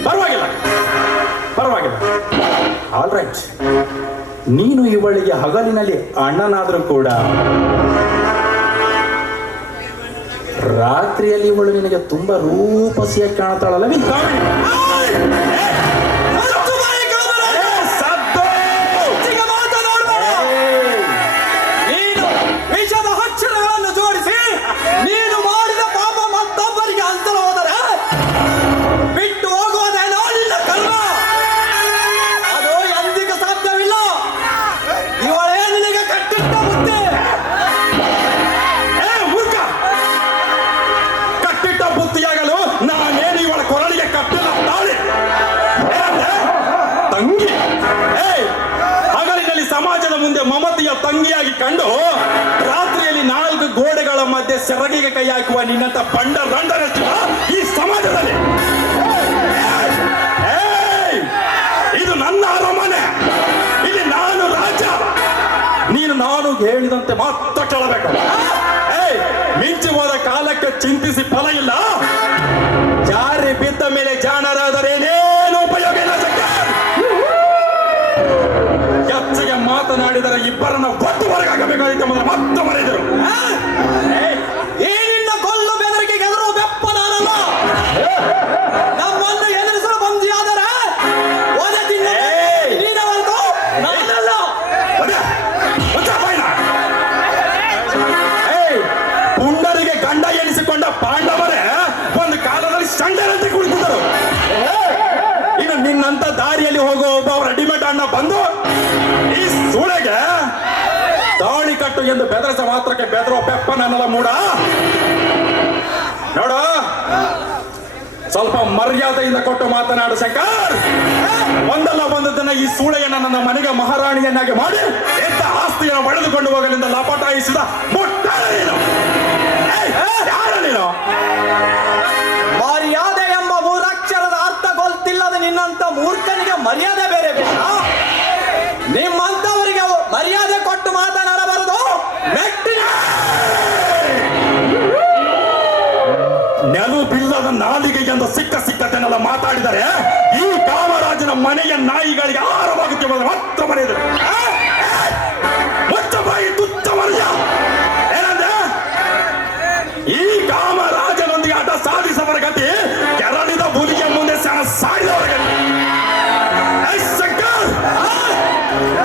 ಪರವಾಗಿಲ್ಲ, ಪರವಾಗಿಲ್ಲ. ಆಲ್ ರೈಟ್, ನೀನು ಇವಳಿಗೆ ಹಗಲಿನಲ್ಲಿ ಅಣ್ಣನಾದ್ರೂ ಕೂಡ ರಾತ್ರಿಯಲ್ಲಿ ಇವಳು ನಿನಗೆ ತುಂಬಾ ರೂಪಸಿಯಾಗಿ ಕಾಣ್ತಾಳಲ್ಲ. ನೀನು ವಿಷದ ಅಕ್ಷರಗಳನ್ನು ಜೋಡಿಸಿ ನೀನು ಮಾಡಿದ ಪಾಪ ಮತ್ತೊಬ್ಬರಿಗೆ ಅಂತಲ ಹೋದರೆ ಬಿಟ್ಟು ಹೋಗುವುದೇನೋ ನಿನ್ನ ಕರ್ಮ. ಅದು ಎಂದಿಗೂ ಸಾಧ್ಯವಿಲ್ಲ. ಇವಳೇ ನಿನಗೆ ಕಟ್ಟಿಟ್ಟ ಬುದ್ಧಿ. ಮೂರ್ಖ, ಕಟ್ಟಿಟ್ಟ ಬುತ್ತಿಯಾಗಲು ನಾನೇನು ಇವಳ ಕೊರಳಿಗೆ ಕಟ್ಟಿಲ್ಲ ತಾಳಿ. ತಂಗಿ ಹಗಲಿನಲ್ಲಿ ಸಮಾಜದ ಮುಂದೆ ಮಮತೆಯ ತಂಗಿಯಾಗಿ ಕಂಡು ರಾತ್ರಿಯಲ್ಲಿ 4 ಗೋಡೆಗಳ ಮಧ್ಯೆ ಸೆರಗಿಗೆ ಕೈ ಹಾಕುವ ನಿನ್ನಂತ ಬಂಡ ರಂಡರಷ್ಟಿಲ್ಲ ಈ ಸಮಾಜದಲ್ಲಿ. ಇದು ನನ್ನ ಅರಮನೆ, ಇಲ್ಲಿ ನಾನು ರಾಜ. ನೀನು ನಾನು ಹೇಳಿದಂತೆ ಮಾತ್ರ ಕೇಳಬೇಕು. ಮಿಂಚಿ ಹೋದ ಕಾಲಕ್ಕೆ ಚಿಂತಿಸಿ ಫಲ ಇಲ್ಲ. ಜಾರಿ ಬಿದ್ದ ಮೇಲೆ ಜಾಣರಾದರೇನೇನು ಉಪಯೋಗ ಇಲ್ಲ. ಹೆಚ್ಚಿಗೆ ಮಾತನಾಡಿದರೆ ಇಬ್ಬರನ್ನ ಒಟ್ಟು ಹೊರಗಾಗಬೇಕಾಗಿತ್ತು ಮೊದಲು ಮತ್ತೆ ಮರೆದರು. ಈ ನಿನ್ನ ಕೊಲ್ಲು ಬೆದರಿಕೆಗೆ ಎದುರು ಬೆಪ್ಪ ನಾನಲ್ಲ. ನಮ್ಮನ್ನು ಎದುರಿಸಲು ಬಂದಿಯಾದರೆ ನೀನವಲ್ದು ನಾನಲ್ಲ. ಪುಂಡರಿಗೆ ಗಂಡ ಎನಿಸಿಕೊಂಡ ಪಾಂಡ ಬಂದು ಈ ಸೂಳೆಗೆ ತಾಳಿ ಕಟ್ಟು ಎಂದು ಬೆದರಿಸ ಮಾತ್ರಕ್ಕೆ ಬೆದರೋ ಪೆಪ್ಪ ನನ್ನಲ್ಲ ಮೂಡ. ನೋಡ, ಸ್ವಲ್ಪ ಮರ್ಯಾದೆಯಿಂದ ಕೊಟ್ಟು ಮಾತನಾಡು ಶಂಕರ್. ಒಂದಲ್ಲ ಒಂದು ದಿನ ಈ ಸೂಳೆಯನ್ನು ನನ್ನ ಮನೆಗೆ ಮಹಾರಾಣಿಯನ್ನಾಗಿ ಮಾಡಿ ಎಂತ ಆಸ್ತಿಯನ್ನು ಪಡೆದುಕೊಂಡು ಹೋಗಲಿಂದ ಲಪಟಾಯಿಸಿದ ಮುಟ್ಟಾಳ ನೀನು. ಯಾರ ನೀನು? ಮರ್ಯಾದೆ ಎಂಬ ಮೂರಕ್ಷರದ ಅರ್ಥ ಗೊತ್ತಿಲ್ಲದ ನಿನ್ನಂತ ಮೂರ್ಖನಿಗೆ ಮರ್ಯಾದೆ ಬೇರೆ ಬೇಕಾ? ನಿಮ್ಮಂತವರಿಗೆ ಮರ್ಯಾದೆ ಕೊಟ್ಟು ಮಾತನಾಡಬಾರದು. ನೆಲುಬಿಲ್ಲದ ನಾಲಿಗೆಯಿಂದ ಸಿಕ್ಕತೆನೆಲ್ಲ ಮಾತಾಡಿದರೆ ಈ ಕಾಮರಾಜನ ಮನೆಯ ನಾಯಿಗಳಿಗೆ ಆಹಾರವಾಗುತ್ತೆ ಮಾತ್ರ ಮನೆಯದು. ಮುಚ್ಚ ಬಾಯಿ ತುಚ್ಚ ಮರ್ಯ. ಏನಂದ್ರೆ ಈ ಕಾಮರಾಜನೊಂದಿಗೆ ಆಟ ಸಾಧಿಸವರ ಗತಿ ಕೆರಳಿದ ಹುಲಿಗೆ ಮುಂದೆ ಸಾಡಿದವರ ಗತಿ. ಶಂಕರ್,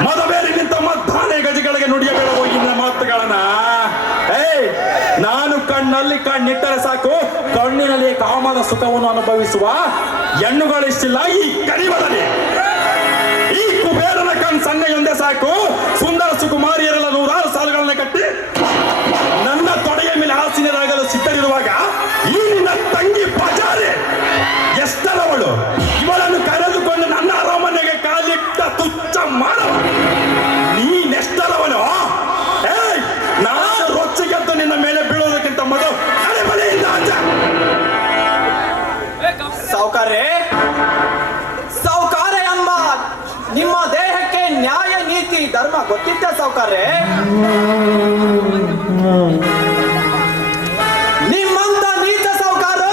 ಮದವೇರಿ ನಿಂತ ಮದ್ದಾನೆ ಗಜಗಳಿಗೆ ನುಡಿಯಬೇಡ ಹೋಗಿನ ಮಾತುಗಳನ್ನ. ನಾನು ಕಣ್ಣಲ್ಲಿ ಕಣ್ಣಿಟ್ಟರೆ ಸಾಕು, ಕಣ್ಣಿನಲ್ಲಿ ಕಾಮದ ಸುಖವನ್ನು ಅನುಭವಿಸುವ ಹೆಣ್ಣುಗಳಿಷ್ಟಿಲ್ಲ ಈ ಕರಿವದಲ್ಲಿ. ಈ ಕುಬೇರನ ಕಣ್ ಸನ್ನೆಯೊಂದೇ ಸಾಕು, ಸುಂದರ ಸುಕುಮಾರಿಯರೆಲ್ಲ ನೂರಾರು ಸಾಲುಗಳನ್ನ ಕಟ್ಟಿ ನನ್ನ ತೊಡೆಯ ಮೇಲೆ ಆಸೀನರಾಗಲು ಸಿದ್ಧರಿರುವಾಗ ಈ ನಿನ್ನ ತಂಗಿ ಪಜಾರಿ ಎಷ್ಟರವಳು, ಇವಳನ್ನು ಕರೆದುಕೊಂಡು ನನ್ನ ಅರಮನೆಗೆ ಕಾಲಿಟ್ಟ ತುಚ್ಚ ಮಾನವ ನೀನೆಷ್ಟರವನು? ನಾನು ರೊಚ್ಚಿಗೆದ್ದು ನಿನ್ನ ಮೇಲೆ ಬೀಳುವುದಕ್ಕಿಂತ ಮೊದಲು ಮನೆಯಿಂದ ಆಚೆ. ಸಾವುಕಾರೆ ಎಂಬ ನಿಮ್ಮ ದೇಹಕ್ಕೆ ನ್ಯಾಯ ನೀತಿ ಧರ್ಮ ಗೊತ್ತಿದ್ದೆ ಸಾವುಕಾರೆ? ನಿಮ್ಮಂತ ನೀಚ ಸಾವುಕಾರು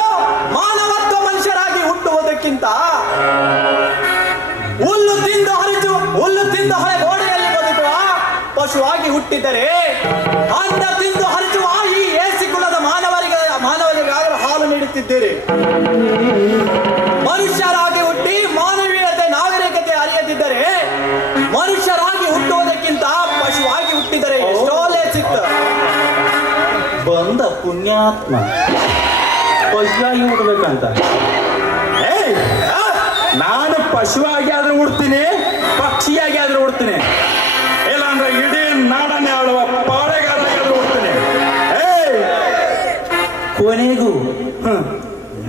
ಮಾನವತ್ವ ಮನುಷ್ಯರಾಗಿ ಹುಟ್ಟುವುದಕ್ಕಿಂತ ಹುಲ್ಲು ತಿಂದು ಹೊಳೆ ಗೋಡೆಯಲ್ಲಿ ಬದುಕುವ ಪಶುವಾಗಿ ಹುಟ್ಟಿದರೆ ಅನ್ನ ತಿಂದು ಹರಿಚುವ ಈ ಏಸಿ ಕುಲದ ಮಾನವರಿಗಾದರೂ ಹಾಲು ನೀಡುತ್ತಿದ್ದೀರಿ. ಮನುಷ್ಯರಾಗಿ ಹುಟ್ಟಿ ಮಾನವೀಯತೆ ನಾಗರಿಕತೆ ಅರಿಯದಿದ್ದರೆ ಮನುಷ್ಯರಾಗಿ ಹುಟ್ಟುವುದಕ್ಕಿಂತ ಪಶುವಾಗಿ ಹುಟ್ಟಿದರೆ ಎಷ್ಟೋ ಲೇಸಿತ್ತು. ಬಂದ ಪುಣ್ಯಾತ್ಮ ಪಶುವಾಗಿ ಹುಡ್ಬೇಕಂತ. ನಾನು ಪಶುವಾಗಿ ಆದ್ರೂ ಹುಡ್ತೀನಿ, ಪಕ್ಷಿಯಾಗಿ ಆದ್ರೂ ಹುಡ್ತೀನಿ, ಇಲ್ಲಾಂದ್ರೆ ಇಡೀ ನಾಡನ್ನೇ ಆಳುವ ಪಾಳೆಗಾರಾಗಿ ಆದ್ರೂ ಹುಡ್ತೀನಿ. ಕೊನೆಗೂ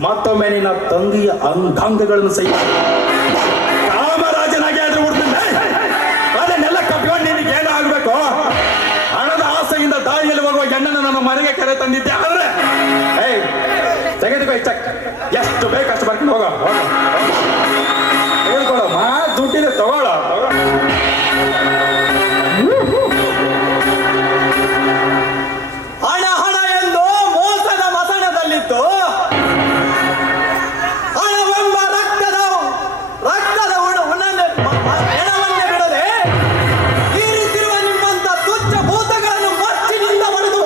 ಮತ್ತೊಮ್ಮೆ ನಿನ್ನ ತಂಗಿಯ ಅಂಗಾಂಗಗಳನ್ನು ಸಹಿತ ಕಾಮರಾಜನಾಗಿ ಆದ್ರೂ ಹುಡ್ತೀನಿ. ಅದನ್ನೆಲ್ಲ ಕಟ್ಕೊಂಡು ನಿನಗೆ ಏನು ಆಗ್ಬೇಕು? ಹಣದ ಆಸೆಯಿಂದ ದಾರಿಯಲ್ಲಿ ಹೋಗುವ ಹೆಣ್ಣನ್ನು ನಮ್ಮ ಮನೆಗೆ ಕರೆ ತಂದಿದ್ದೆ. ಆದ್ರೆ ತೆಗೆದುಕೋ, ಚೆಕ್ ಎಷ್ಟು ಬೇಕು ಅಷ್ಟು ಬರ್ಕೊಂಡು ಹೋಗೋ, ತೆಗೆದುಕೊಳ್ಳೋ. ದುಡ್ಡಿದೆ, ತಗೊಳ್ಳೋ. ಹಣ ಎಂದು ಮೋಸದ ಮಸಣದಲ್ಲಿತ್ತು ಹಣವೆಂಬ ರಕ್ತದ ಹೆಣವನ್ನೇ ಬಿಡದೆ ಹೀರಿಸಿರುವ ನಿಮ್ಮಂತ ತುಚ್ಛ ಭೂತಗಳನ್ನು ಮಚ್ಚಿನಿಂದ ಹೊಡೆದು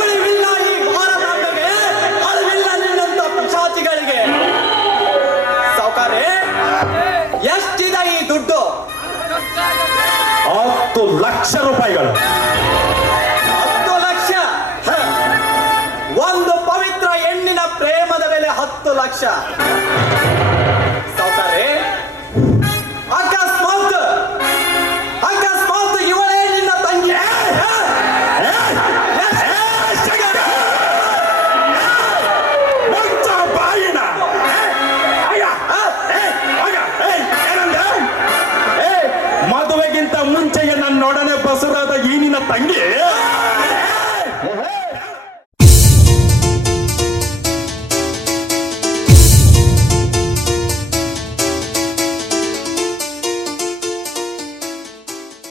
ಉಳಿವಿಲ್ಲ ಈ ಭಾರತಾಂಬೆಗೆ, ಅಳಿವಿಲ್ಲ ನಿನ್ನಂತ ಪಿಶಾಚಿಗಳಿಗೆ. ಸಾವುಕಾರೆ, ಎಷ್ಟಿದೆ ಈ ದುಡ್ಡು? 10 ಲಕ್ಷ ರೂಪಾಯಿಗಳು. 10 ಲಕ್ಷ? ಒಂದು ಪವಿತ್ರ ಹೆಣ್ಣಿನ ಪ್ರೇಮದ ಬೆಲೆ 10 ಲಕ್ಷ.